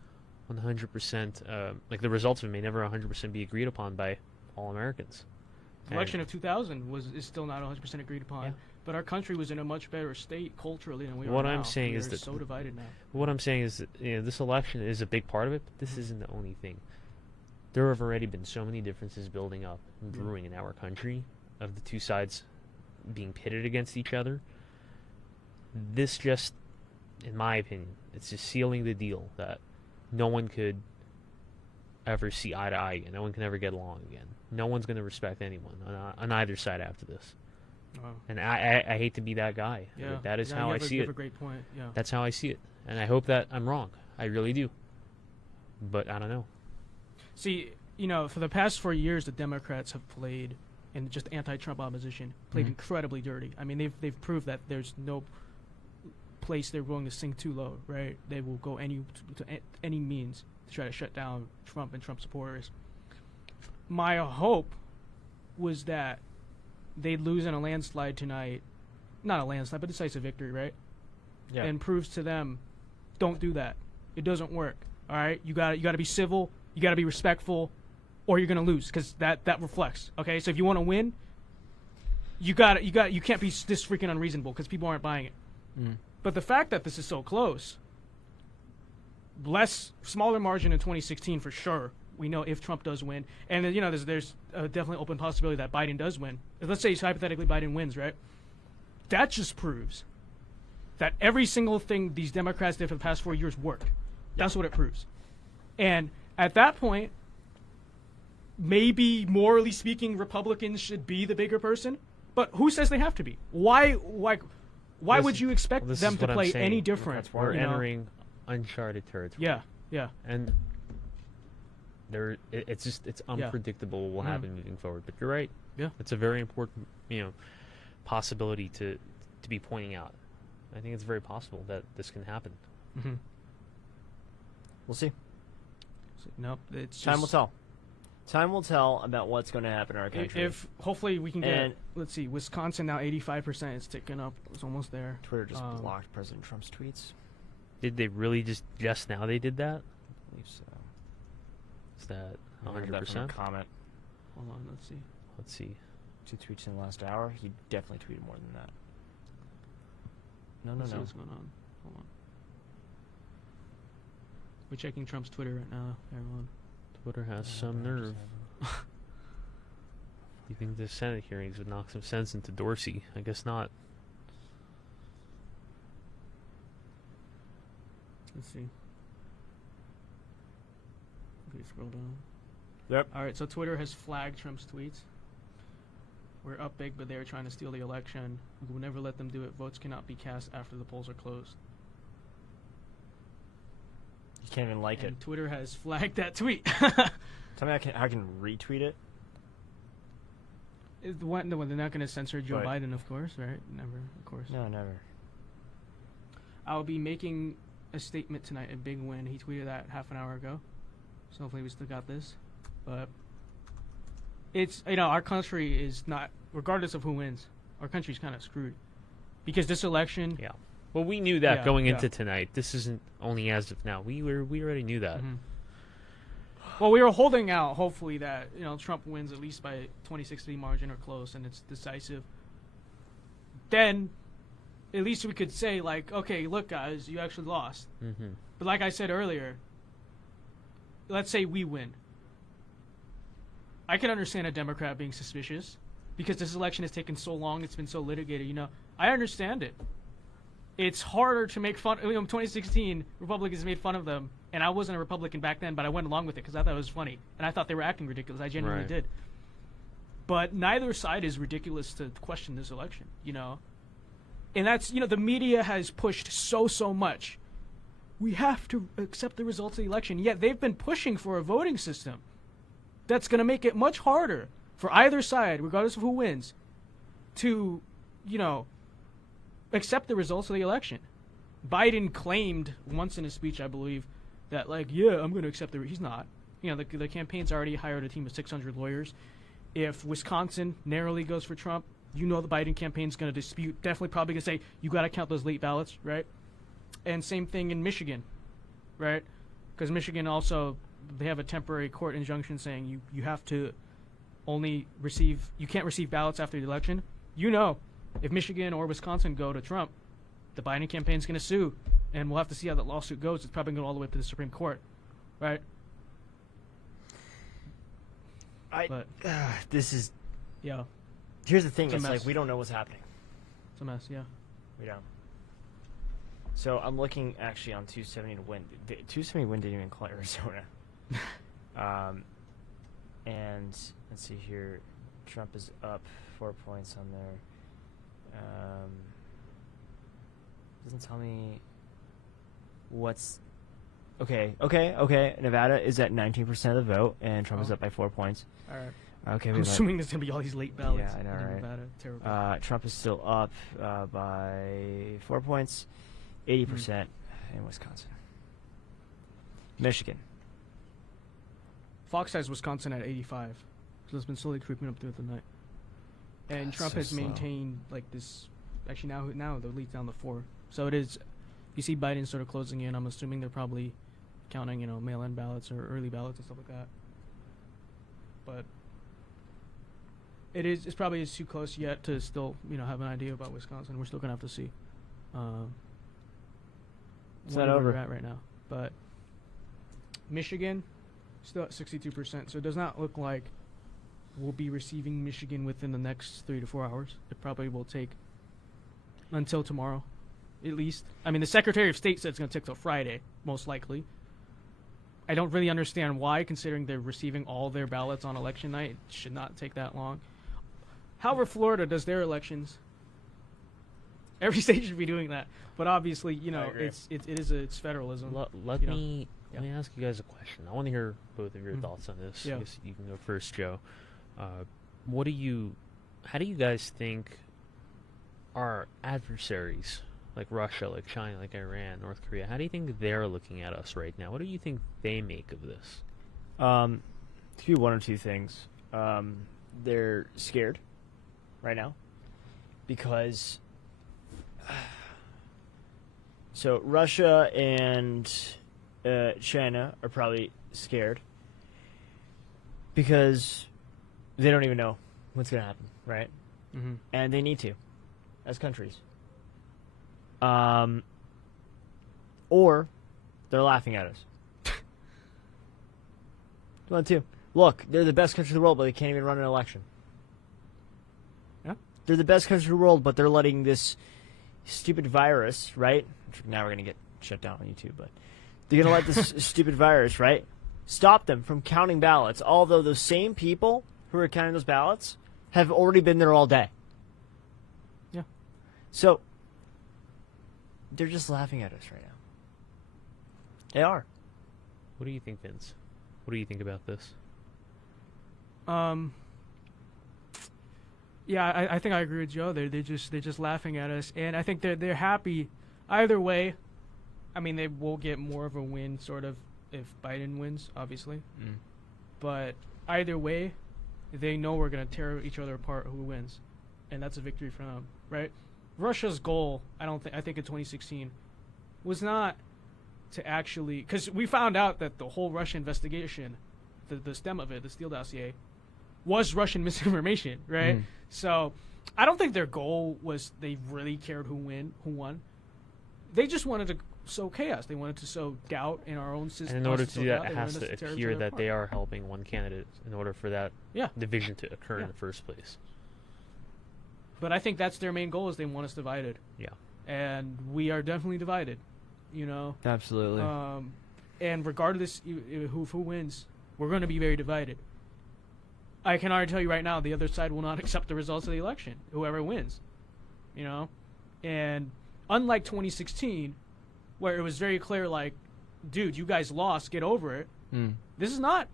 100%, like the results of it may never 100% be agreed upon by all Americans. The election of 2000 is still not 100% agreed upon, Yeah. but our country was in a much better state culturally than we are What now. I'm saying We is are that- so divided now. What I'm saying is that this election is a big part of it, but this isn't the only thing. There have already been so many differences building up and brewing in our country of the two sides being pitted against each other. This just, in my opinion, it's just sealing the deal that no one could ever see eye to eye again. No one can ever get along again. No one's going to respect anyone on either side after this. Wow. And I hate to be that guy. Yeah, But that is yeah, how you I have a- see you it. have a great point. Yeah. That's how I see it. And I hope that I'm wrong. I really do. But I don't know. See, for the past 4 years, the Democrats have played in just anti-Trump opposition, played incredibly dirty. I mean, they've proved that there's no place they're willing to sink too low, right? They will go any means to try to shut down Trump and Trump supporters. My hope was that they'd lose in a landslide tonight. Not a landslide, but decisive victory, right? Yeah. And proves to them, don't do that. It doesn't work. All right, you got to be civil, you got to be respectful, or you're gonna lose because that reflects. Okay, so if you want to win, you can't be this freaking unreasonable because people aren't buying it. But the fact that this is so close, smaller margin in 2016 for sure. We know if Trump does win, and there's a definitely open possibility that Biden does win. Let's say hypothetically Biden wins, right? That just proves that every single thing these Democrats did for the past 4 years worked. That's what it proves. And at that point, maybe morally speaking, Republicans should be the bigger person. But who says they have to be? Why would you expect This them is to what I'm play saying. any different? We're you know? entering uncharted territory. Yeah. And it's unpredictable what will happen moving forward. But you're right. Yeah. It's a very important, possibility to be pointing out. I think it's very possible that this can happen. Mm-hmm. We'll see. No, it's just, Time will tell. Time will tell about what's going to happen in our country. If hopefully we can get, And- let's see, Wisconsin now 85%. It's ticking up. It's almost there. Twitter just blocked President Trump's tweets. Did they really just now they did that? I believe so. Is that I heard that from a 100%? comment. Hold on, let's see. Let's see. 2 tweets in the last hour. He definitely tweeted more than that. No. Let's see what's going on. Hold on. We're checking Trump's Twitter right now, everyone. Twitter has some nerve. You think the Senate hearings would knock some sense into Dorsey? I guess not. Let's see. Okay, scroll down. Yep. All right, so Twitter has flagged Trump's tweets. We're up big, but they're trying to steal the election. We will never let them do it. Votes cannot be cast after the polls are closed. You can't even like And it. Twitter has flagged that tweet. Tell me how I can retweet it. No, they're not going to censor Joe Right. Biden, of course, right? Never, of course. No, never. I'll be making a statement tonight, a big win. He tweeted that half an hour ago. So hopefully we still got this. But it's, our country is not, regardless of who wins, our country's kind of screwed. Because this election, Yeah. Well, we knew that Yeah, going yeah. into tonight. This isn't only as of now. We already knew that. Mhm. Well, we were holding out, hopefully, that Trump wins at least by 26-3 margin or close, and it's decisive. Then, at least we could say, like, okay, look, guys, you actually lost. Mm-hmm. But like I said earlier, let's say we win. I can understand a Democrat being suspicious because this election has taken so long. It's been so litigated. I understand it. It's harder to make fun. 2016, Republicans made fun of them, and I wasn't a Republican back then, but I went along with it because I thought it was funny, and I thought they were acting ridiculous. I genuinely Right. did. But neither side is ridiculous to question this election, And that's, the media has pushed so much. We have to accept the results of the election. Yet they've been pushing for a voting system that's going to make it much harder for either side, regardless of who wins, to, accept the results of the election. Biden claimed once in his speech, I believe, that I'm going to accept he's not. The campaign's already hired a team of 600 lawyers. If Wisconsin narrowly goes for Trump, the Biden campaign's going to dispute, definitely probably going to say, you got to count those late ballots, right? And same thing in Michigan, right? Because Michigan also, they have a temporary court injunction saying you have to only you can't receive ballots after the election. If Michigan or Wisconsin go to Trump, the Biden campaign's going to sue, and we'll have to see how that lawsuit goes. It's probably going to go all the way to the Supreme Court, right? But This is. yeah, Here's the thing. It's a It's like mess. we don't know what's happening. it's a mess. Yeah. We don't. So I'm looking actually on 270 to win. 270 win didn't even call Arizona. And let's see here. Trump is up 4 points on there. Doesn't tell me what's. Okay. Nevada is at 19% of the vote, and Trump is Oh. up by 4 points. All right. Okay, I'm we might- assuming there's going to be all these late ballots. Yeah, I know, in right? Nevada. Terrible. Trump is still up by 4 points, 80% in Wisconsin. Michigan. Fox has Wisconsin at 85, so it's been slowly creeping up throughout the night. And That's Trump so has slow. maintained this. Actually, now the lead's down to 4. So it is. You see Biden sort of closing in. I'm assuming they're probably counting, mail-in ballots or early ballots and stuff like that. But it's probably too close yet to still have an idea about Wisconsin. We're still gonna have to see. It's where not over. we're at right now, but Michigan still at 62%. So it does not look like we'll be receiving Michigan within the next 3 to 4 hours. It probably will take until tomorrow, at least. I mean, the Secretary of State said it's going to take till Friday, most likely. I don't really understand why, considering they're receiving all their ballots on election night. It should not take that long. However, Florida does their elections. Every state should be doing that, but obviously, agree. it's federalism. Let You know. me ask you guys a question. I want to hear both of your Mhm. thoughts on this. Yeah. I guess you can go first, Joe. How do you guys think our adversaries, like Russia, like China, like Iran, North Korea, how do you think they're looking at us right now? What do you think they make of this? To do one or two things. They're scared right now because so Russia and China are probably scared because they don't even know what's going to happen, right? Mm-hmm. And they need to as countries. Or they're laughing at us. One, two. Look, they're the best country in the world, but they can't even run an election. Yeah. They're the best country in the world, but they're letting this stupid virus, right? Now we're going to get shut down on YouTube, but they're going to let this stupid virus, right, stop them from counting ballots, although those same people who are counting those ballots have already been there all day. Yeah. So they're just laughing at us right now. They are. What do you think, Vince? What do you think about this? Yeah, I think I agree with Joe. They're just laughing at us, and I think they're happy either way. I mean, they will get more of a win, sort of, if Biden wins, obviously. But either way, they know we're gonna tear each other apart. Who wins, and that's a victory for them, right? Russia's goal, I think in 2016, was not to actually, because we found out that the whole Russia investigation, the stem of it, the Steele dossier, was Russian misinformation, right? So I don't think their goal was they really cared who won. They just wanted to sow chaos. They wanted to sow doubt in our own system. And in order to do that, it has to appear that they are helping one candidate in order for that division to occur in the first place. But I think that's their main goal, is they want us divided. Yeah. And we are definitely divided, you know? Absolutely. And regardless who wins, we're going to be very divided. I can already tell you right now, the other side will not accept the results of the election, whoever wins, you know? And unlike 2016, where it was very clear, like, dude, you guys lost, get over it. This is not,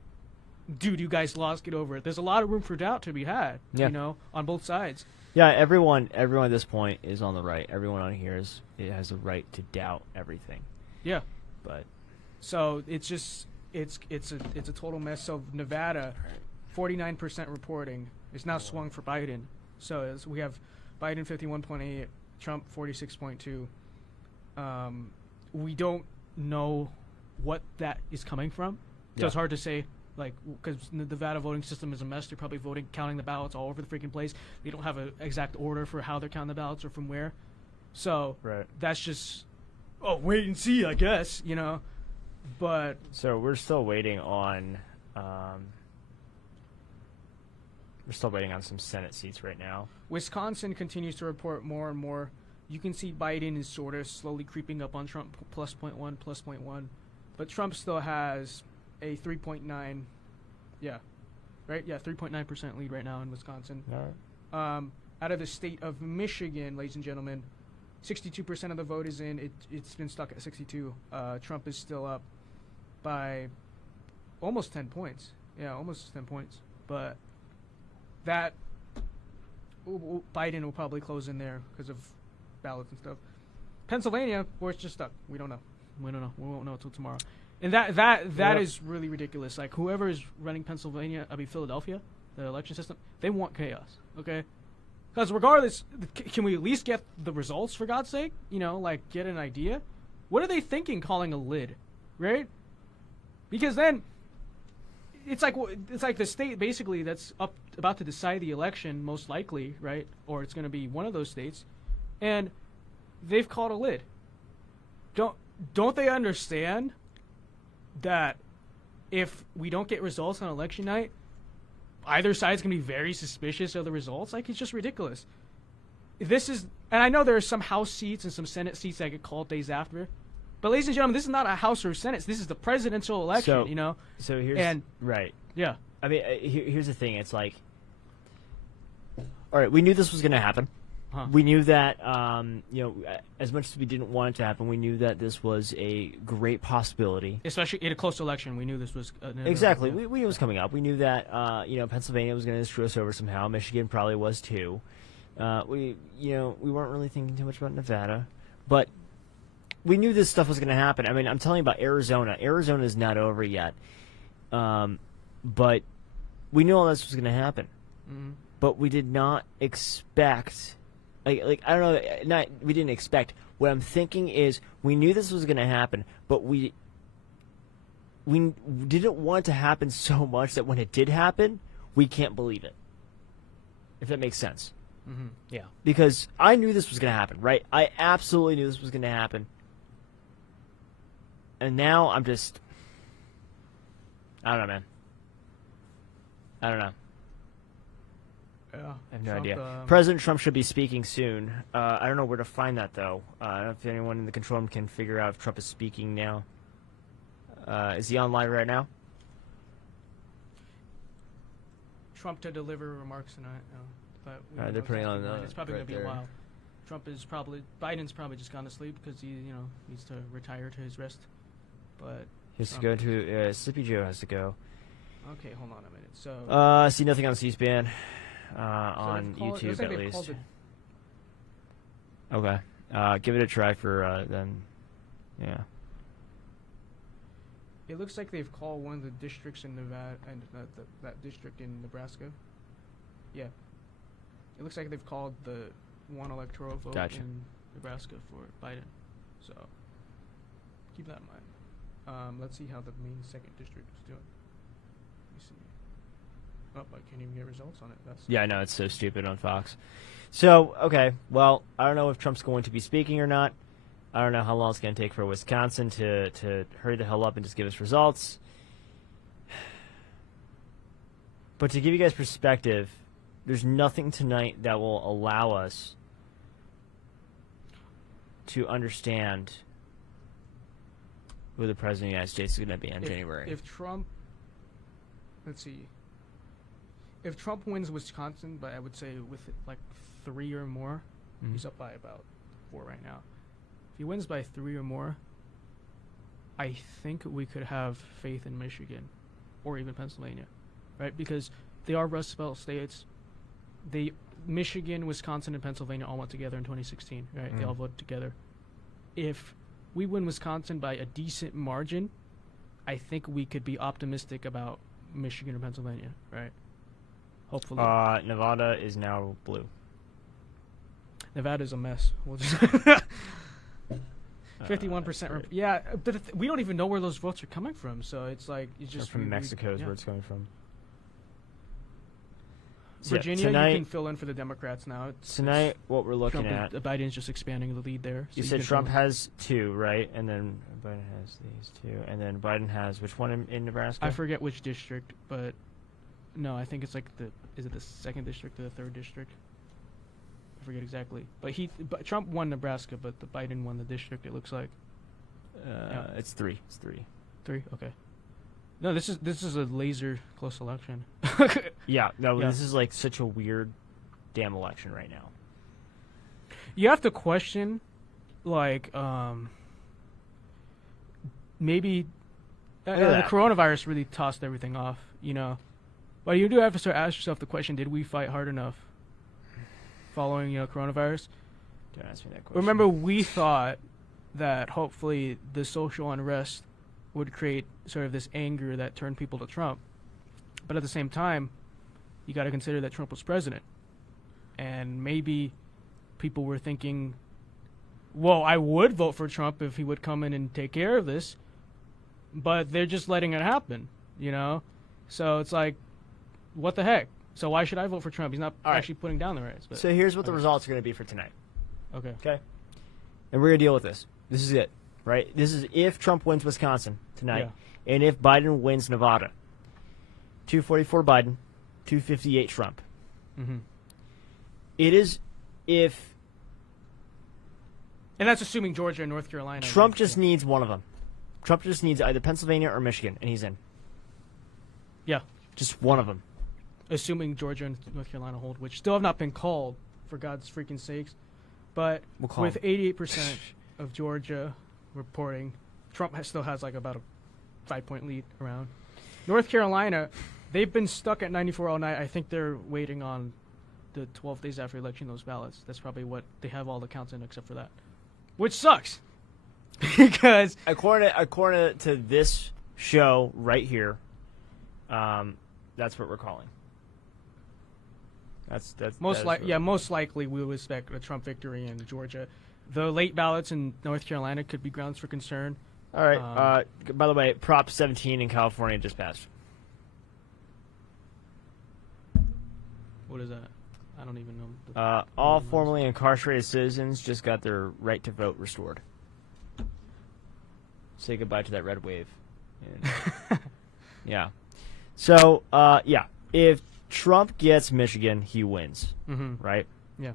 dude, you guys lost, get over it. There's a lot of room for doubt to be had, you know, on both sides. Yeah, everyone at this point is on the right. Everyone on here has a right to doubt everything. Yeah. But so it's just it's a total mess. So Nevada, 49% reporting is now swung for Biden. So we have Biden 51.8, Trump 46.2. We don't know what that is coming from. So it's hard to say, like, because the Nevada voting system is a mess. They're probably counting the ballots all over the freaking place. They don't have an exact order for how they're counting the ballots or from where. So that's just, wait and see, I guess, you know. But so we're still waiting on some Senate seats right now. Wisconsin continues to report more and more. You can see Biden is sort of slowly creeping up on Trump, plus 0.1. But Trump still has a 3.9, 3.9% lead right now in Wisconsin. All right. Out of the state of Michigan, ladies and gentlemen, 62% of the vote is in. It's been stuck at 62. Trump is still up by almost 10 points. Yeah, almost 10 points. But that Biden will probably close in there because of ballots and stuff. Pennsylvania, where it's just stuck. We don't know. We won't know until tomorrow. And that is really ridiculous. Like, whoever is running Philadelphia, the election system, they want chaos, okay? Because regardless, can we at least get the results, for God's sake? You know, like, get an idea? What are they thinking calling a lid, right? Because then it's like the state basically that's about to decide the election, most likely, right? Or it's going to be one of those states, and they've called a lid. Don't they understand that if we don't get results on election night, either side's going to be very suspicious of the results? Like, it's just ridiculous. And I know there are some House seats and some Senate seats that get called days after, but ladies and gentlemen, this is not a House or Senate. This is the presidential election, you know? So here's, right. Yeah. I mean, here's the thing. It's like, all right, we knew this was going to happen. We knew that, as much as we didn't want it to happen, we knew that this was a great possibility. Especially in a close election, we knew this was... exactly. We knew it was coming up. We knew that, Pennsylvania was going to screw us over somehow. Michigan probably was too. We weren't really thinking too much about Nevada. But we knew this stuff was going to happen. I mean, I'm telling you about Arizona. Arizona is not over yet. But we knew all this was going to happen. Mm-hmm. But we did not expect... Like I don't know, we didn't expect. What I'm thinking is we knew this was going to happen, but we didn't want it to happen so much that when it did happen, we can't believe it. If that makes sense. Mm-hmm. Yeah. Because I knew this was going to happen, right? I absolutely knew this was going to happen. And now I'm just... I don't know, man. I don't know. Yeah. I have no Trump, idea. President Trump should be speaking soon. I don't know where to find that, though. I don't know if anyone in the control room can figure out if Trump is speaking now. Is he online right now? Trump to deliver remarks tonight. No, but we don't They're know putting on exactly when. the It's probably right going to be there. a while. Biden's probably just gone to sleep because he, needs to retire to his rest. But He has to Trump- go to. Sleepy Joe has to go. okay, hold on a minute. So, I see nothing on C-SPAN. so On they've called- it YouTube, looks like at they've least. called it- Okay. Give it a try for then. Yeah. It looks like they've called one of the districts in Nevada and that district in Nebraska. Yeah. It looks like they've called the one electoral vote Gotcha. in Nebraska for Biden. So keep that in mind. Let's see how the main second district is doing. Let me see. Oh, I can't even get results on it. That's Yeah, I know, it's so stupid on Fox. So, okay, well, I don't know if Trump's going to be speaking or not. I don't know how long it's going to take for Wisconsin to hurry the hell up and just give us results. But to give you guys perspective, there's nothing tonight that will allow us to understand who the President of the United States is going to be in January. If Trump, let's see. If Trump wins Wisconsin, but I would say with like 3 or more, Mhm. he's up by about 4 right now. If he wins by 3 or more, I think we could have faith in Michigan or even Pennsylvania, right? Because they are Rust Belt states. Michigan, Wisconsin, and Pennsylvania all went together in 2016, right? They all voted together. If we win Wisconsin by a decent margin, I think we could be optimistic about Michigan or Pennsylvania, right? Hopefully. Nevada is now blue. Nevada's a mess. We'll just 51%. Yeah, but we don't even know where those votes are coming from. So it's like it's Or just from Mexico is yeah. where it's coming from. So yeah, Virginia, tonight, you can fill in for the Democrats now. tonight, what we're looking Trump at. Biden's just expanding the lead there. You so said can Trump fill in. has 2, right? And then Biden has these 2, and then Biden has which one in Nebraska? I forget which district, but no, I think it's like is it the 2nd district or the 3rd district? I forget exactly. But Trump won Nebraska, but the Biden won the district. It looks like It's 3. It's 3. 3. Okay. No, this is a laser close election. Yeah. No, Yeah. this is like such a weird damn election right now. You have to question, like, maybe Look at the that. coronavirus really tossed everything off, But you do have to sort of ask yourself the question: did we fight hard enough following, coronavirus? Don't ask me that question. Remember, we thought that hopefully the social unrest would create sort of this anger that turned people to Trump. But at the same time, you got to consider that Trump was president. And maybe people were thinking, well, I would vote for Trump if he would come in and take care of this. But they're just letting it happen, So it's like, what the heck? So why should I vote for Trump? He's not All right. actually putting down the rights. But So here's what the Okay. results are going to be for tonight. okay. Okay. And we're going to deal with this. This is it, right? This is if Trump wins Wisconsin tonight, and if Biden wins Nevada. 244 Biden, 258 Trump. Mm-hmm. It is if And that's assuming Georgia and North Carolina. Trump win. just needs one of them. Trump just needs either Pennsylvania or Michigan, and he's in. Yeah. Just one of them. Assuming Georgia and North Carolina hold, which still have not been called, for God's freaking sakes. But We'll call with them. 88% of Georgia reporting, Trump still has like about a 5-point lead around. North Carolina, they've been stuck at 94 all night. I think they're waiting on the 12 days after election those ballots. That's probably what they have all the counts in except for that, which sucks because According to this show right here, that's what we're calling. That's most likely we would expect a Trump victory in Georgia. The late ballots in North Carolina could be grounds for concern. All right. By the way, Prop 17 in California just passed. What is that? I don't even know. All formerly incarcerated citizens just got their right to vote restored. Say goodbye to that red wave. And- yeah. So, yeah, if Trump gets Michigan, he wins, Mm-hmm. right? Yeah.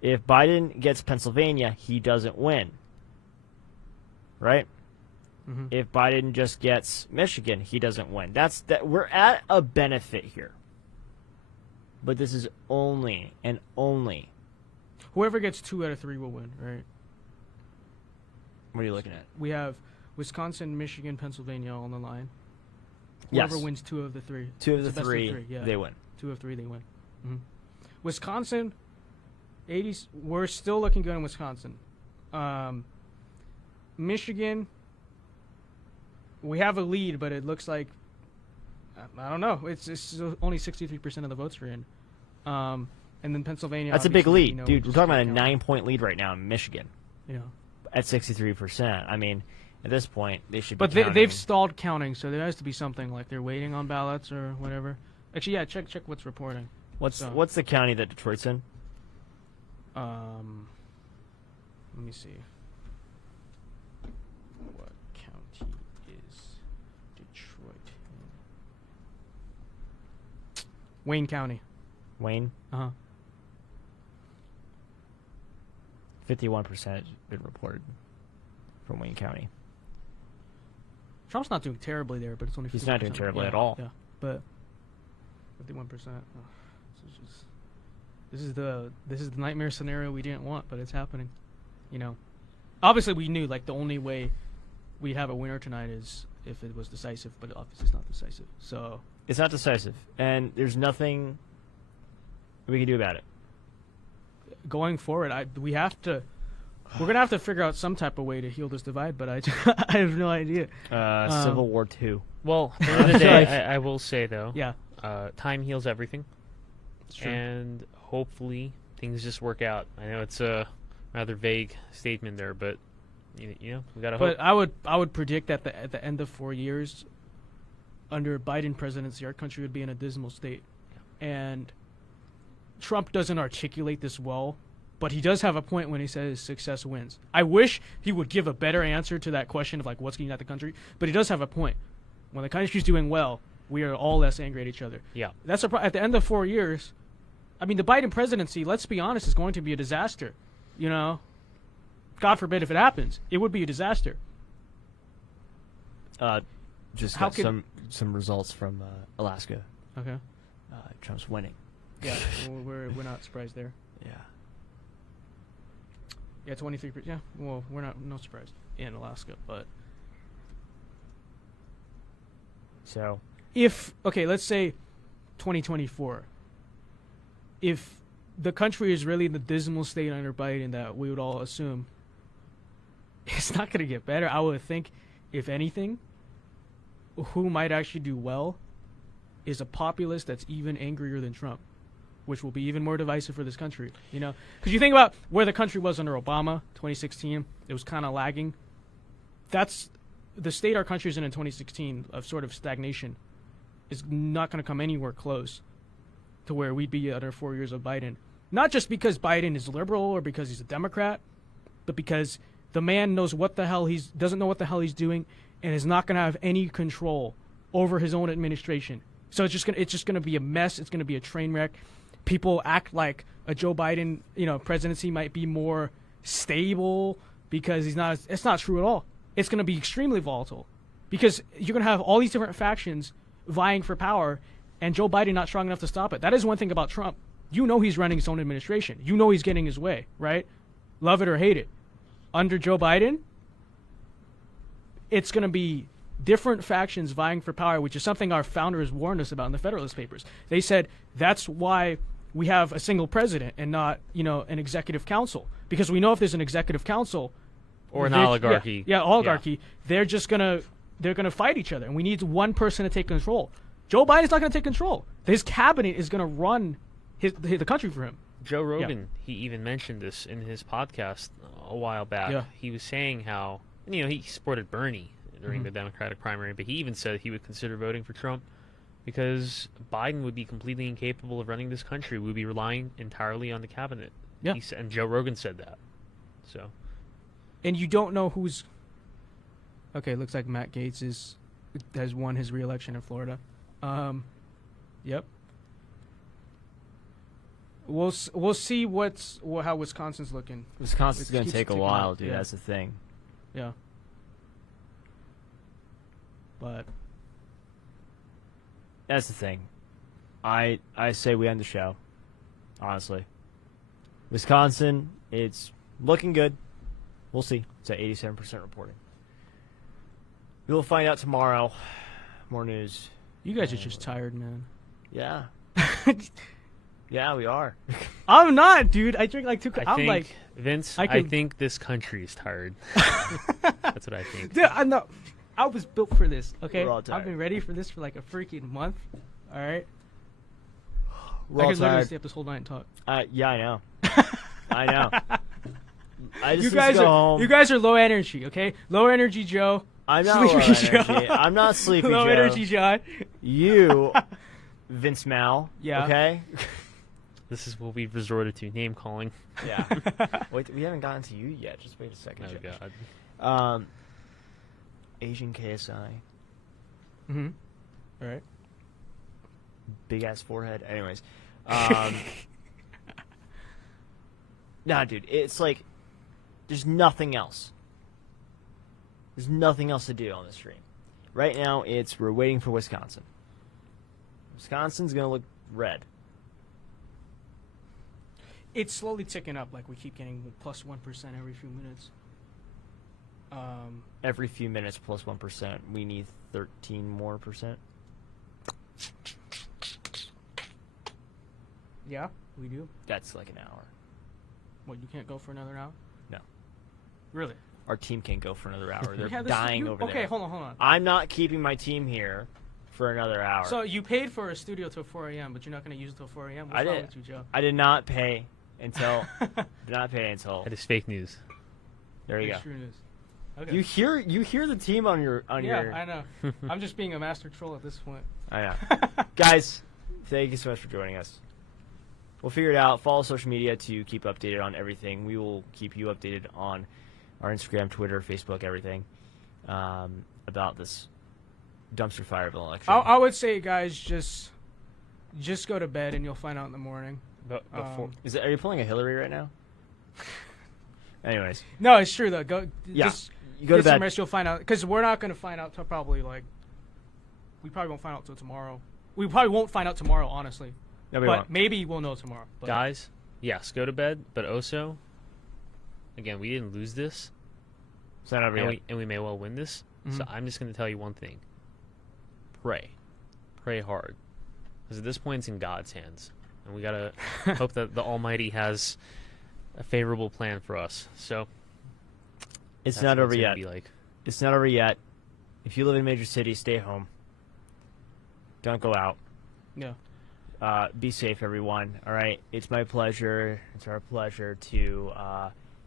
If Biden gets Pennsylvania, he doesn't win, right? Mm-hmm. If Biden just gets Michigan, he doesn't win. We're at a benefit here. But this is only and only. Whoever gets 2 out of 3 will win, right? What are you looking at? We have Wisconsin, Michigan, Pennsylvania all on the line. Yes. Whoever wins 2 of the 3. 2 of It's the best three, yeah. they win. 2 of 3, they win. Mm-hmm. Wisconsin, 80s. We're still looking good in Wisconsin. Michigan, we have a lead, but it looks like I don't know. It's only 63% of the votes are in. And then Pennsylvania. That's a big obviously, lead, you know, dude. We're just talking about a can't count. 9-point lead right now in Michigan You know, at 63%. I mean, at this point, they should. but be counting. they've stalled counting, so there has to be something like they're waiting on ballots or whatever. Actually, yeah, check what's reporting. What's so- what's the county that Detroit's in? Let me see. What county is Detroit in? Wayne County. Wayne. Uh-huh. 51% has been reported from Wayne County. Trump's not doing terribly there, but it's only 50%. He's not doing terribly Yeah, at all. Yeah, but 51%. This is the nightmare scenario we didn't want, but it's happening. You know, obviously we knew like the only way we have a winner tonight is if it was decisive, but obviously it's not decisive. So It's not decisive, and there's nothing we can do about it. going forward, we're gonna have to figure out some type of way to heal this divide, but I I have no idea. Civil War II. Well, at the end of the day, I will say though, Yeah, time heals everything, it's true. and hopefully things just work out. I know it's a rather vague statement there, but you know, we gotta hope. But I would predict that at the end of 4 years, under Biden presidency, our country would be in a dismal state, and Trump doesn't articulate this well, but he does have a point when he says success wins. I wish he would give a better answer to that question of like what's getting at the country, but he does have a point. When the country's doing well, we are all less angry at each other. Yeah. That's at the end of 4 years. I mean, the Biden presidency, let's be honest, is going to be a disaster. You know, God forbid if it happens, it would be a disaster. Just How got some results from Alaska. Okay. Trump's winning. Yeah, we're not surprised there. Yeah. Yeah, 23%. Yeah, well, we're not surprised in Alaska, but So let's say 2024. If the country is really in the dismal state under Biden that we would all assume, it's not going to get better. I would think, if anything, who might actually do well is a populace that's even angrier than Trump, which will be even more divisive for this country. You know, because you think about where the country was under Obama, 2016, it was kind of lagging. That's the state our country is in 2016 of sort of stagnation is not going to come anywhere close to where we'd be under 4 years of Biden. Not just because Biden is liberal or because he's a Democrat, but because the man knows what the hell doesn't know what the hell he's doing and is not going to have any control over his own administration. So it's just gonna be a mess. It's gonna be a train wreck. People act like a Joe Biden, presidency might be more stable because he's not. It's not true at all. It's gonna be extremely volatile because you're gonna have all these different factions vying for power, and Joe Biden not strong enough to stop it. That is one thing about Trump. You know he's running his own administration. You know he's getting his way, right? Love it or hate it. Under Joe Biden, it's gonna be different factions vying for power, which is something our founders warned us about in the Federalist Papers. They said that's why we have a single president and not, an executive council. Because we know if there's an executive council Or an they're- oligarchy. Yeah, oligarchy. They're just gonna fight each other, and we need one person to take control. Joe Biden's not gonna take control. His cabinet is gonna run the country for him. Joe Rogan, he even mentioned this in his podcast a while back. Yeah. He was saying how, he supported Bernie during Mm-hmm. the Democratic primary, but he even said he would consider voting for Trump because Biden would be completely incapable of running this country. We would be relying entirely on the cabinet. Yeah. And Joe Rogan said that. So, And you don't know who's. Okay, looks like Matt Gaetz has won his re-election in Florida. Yep. we'll see how Wisconsin's looking. Wisconsin's It going to keeps take a ticking while, up, dude. yeah. That's the thing. Yeah. But That's the thing. I say we end the show. Honestly. Wisconsin, it's looking good. We'll see. It's at 87% reporting. We will find out tomorrow. More news. you guys are just tired, man. Yeah. Yeah, we are. I'm not, dude. I drink like 2 cups. I I'm think, like, Vince, I I could- think this country is tired. That's what I think. dude, I know. I was built for this. Okay, We're all I've tired. been ready for this for like a freaking month. All right, We're I all could literally tired. stay up this whole night and talk. Yeah, I know. I know. I just You need guys to go are home. you guys are low energy. Okay, low energy Joe. I'm not low Sleepy energy. Joe. I'm not sleepy Low Joe. energy John. You, Vince Mal. Yeah. Okay. This is what we've resorted to, name calling. Yeah. Wait, we haven't gotten to you yet. Just wait a second. Oh, Josh. God. Asian KSI, Mm-hmm. All right. big ass forehead. Anyways, nah, dude, it's like there's nothing else. There's nothing else to do on the stream. Right now, we're waiting for Wisconsin. Wisconsin's gonna look red. It's slowly ticking up. Like we keep getting plus 1% every few minutes. Every few minutes plus 1%. We need 13 more percent. Yeah, we do. That's like an hour. What, you can't go for another hour? No. Really? Our team can't go for another hour. They're Yeah, dying over okay, there. hold on. I'm not keeping my team here for another hour. So you paid for a studio till 4 a.m., but you're not going to use it till 4 a.m. What's I wrong did. with you, Joe? I did not pay until. did not pay until. That is fake news. There you go. It's true news. Okay. You hear the team on your yeah, your. I know. I'm just being a master troll at this point. I know. Guys, thank you so much for joining us. We'll figure it out. Follow social media to keep updated on everything. We will keep you updated on our Instagram, Twitter, Facebook, everything about this dumpster fire of an election. I would say, guys, just go to bed and you'll find out in the morning. But before, Are you pulling a Hillary right now? Anyways, No, it's true though. Yeah. Just you go to get some bed. rest. You'll find out because we're not going to find out till probably like. We probably won't find out till tomorrow. We probably won't find out tomorrow, honestly. No, we but won't. maybe we'll know tomorrow. But guys, yes, go to bed. But also, again, we didn't lose this, It's not over and yet. we may well win this. So Mhm. I'm just going to tell you one thing: pray hard, because at this point it's in God's hands, and we gotta hope that the Almighty has a favorable plan for us. So It's that's not what over gonna yet. Be like. It's not over yet. If you live in a major city, stay home. Don't go out. yeah. Be safe, everyone. All right. It's my pleasure. It's our pleasure to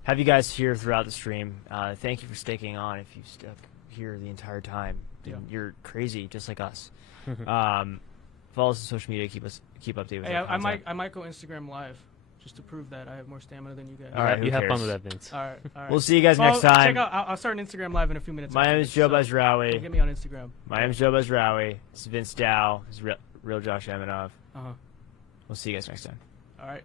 have you guys here throughout the stream. Thank you for sticking on. If you stuck here the entire time, then Yeah. you're crazy, just like us. Follow us on social media. Keep updated with Hey, our I might content. go Instagram live just to prove that I have more stamina than you guys. All right, you who have fun cares? with that, Vince. All right. We'll see you guys Well, next time. Check out. I'll start an Instagram live in a few minutes. My after name is this, Joe so Bazraoui. Get me on Instagram. My name is Joe Bazraoui. This is Vince Dow. This is Real Josh Emanov. Uh huh. We'll see you guys next time. All right.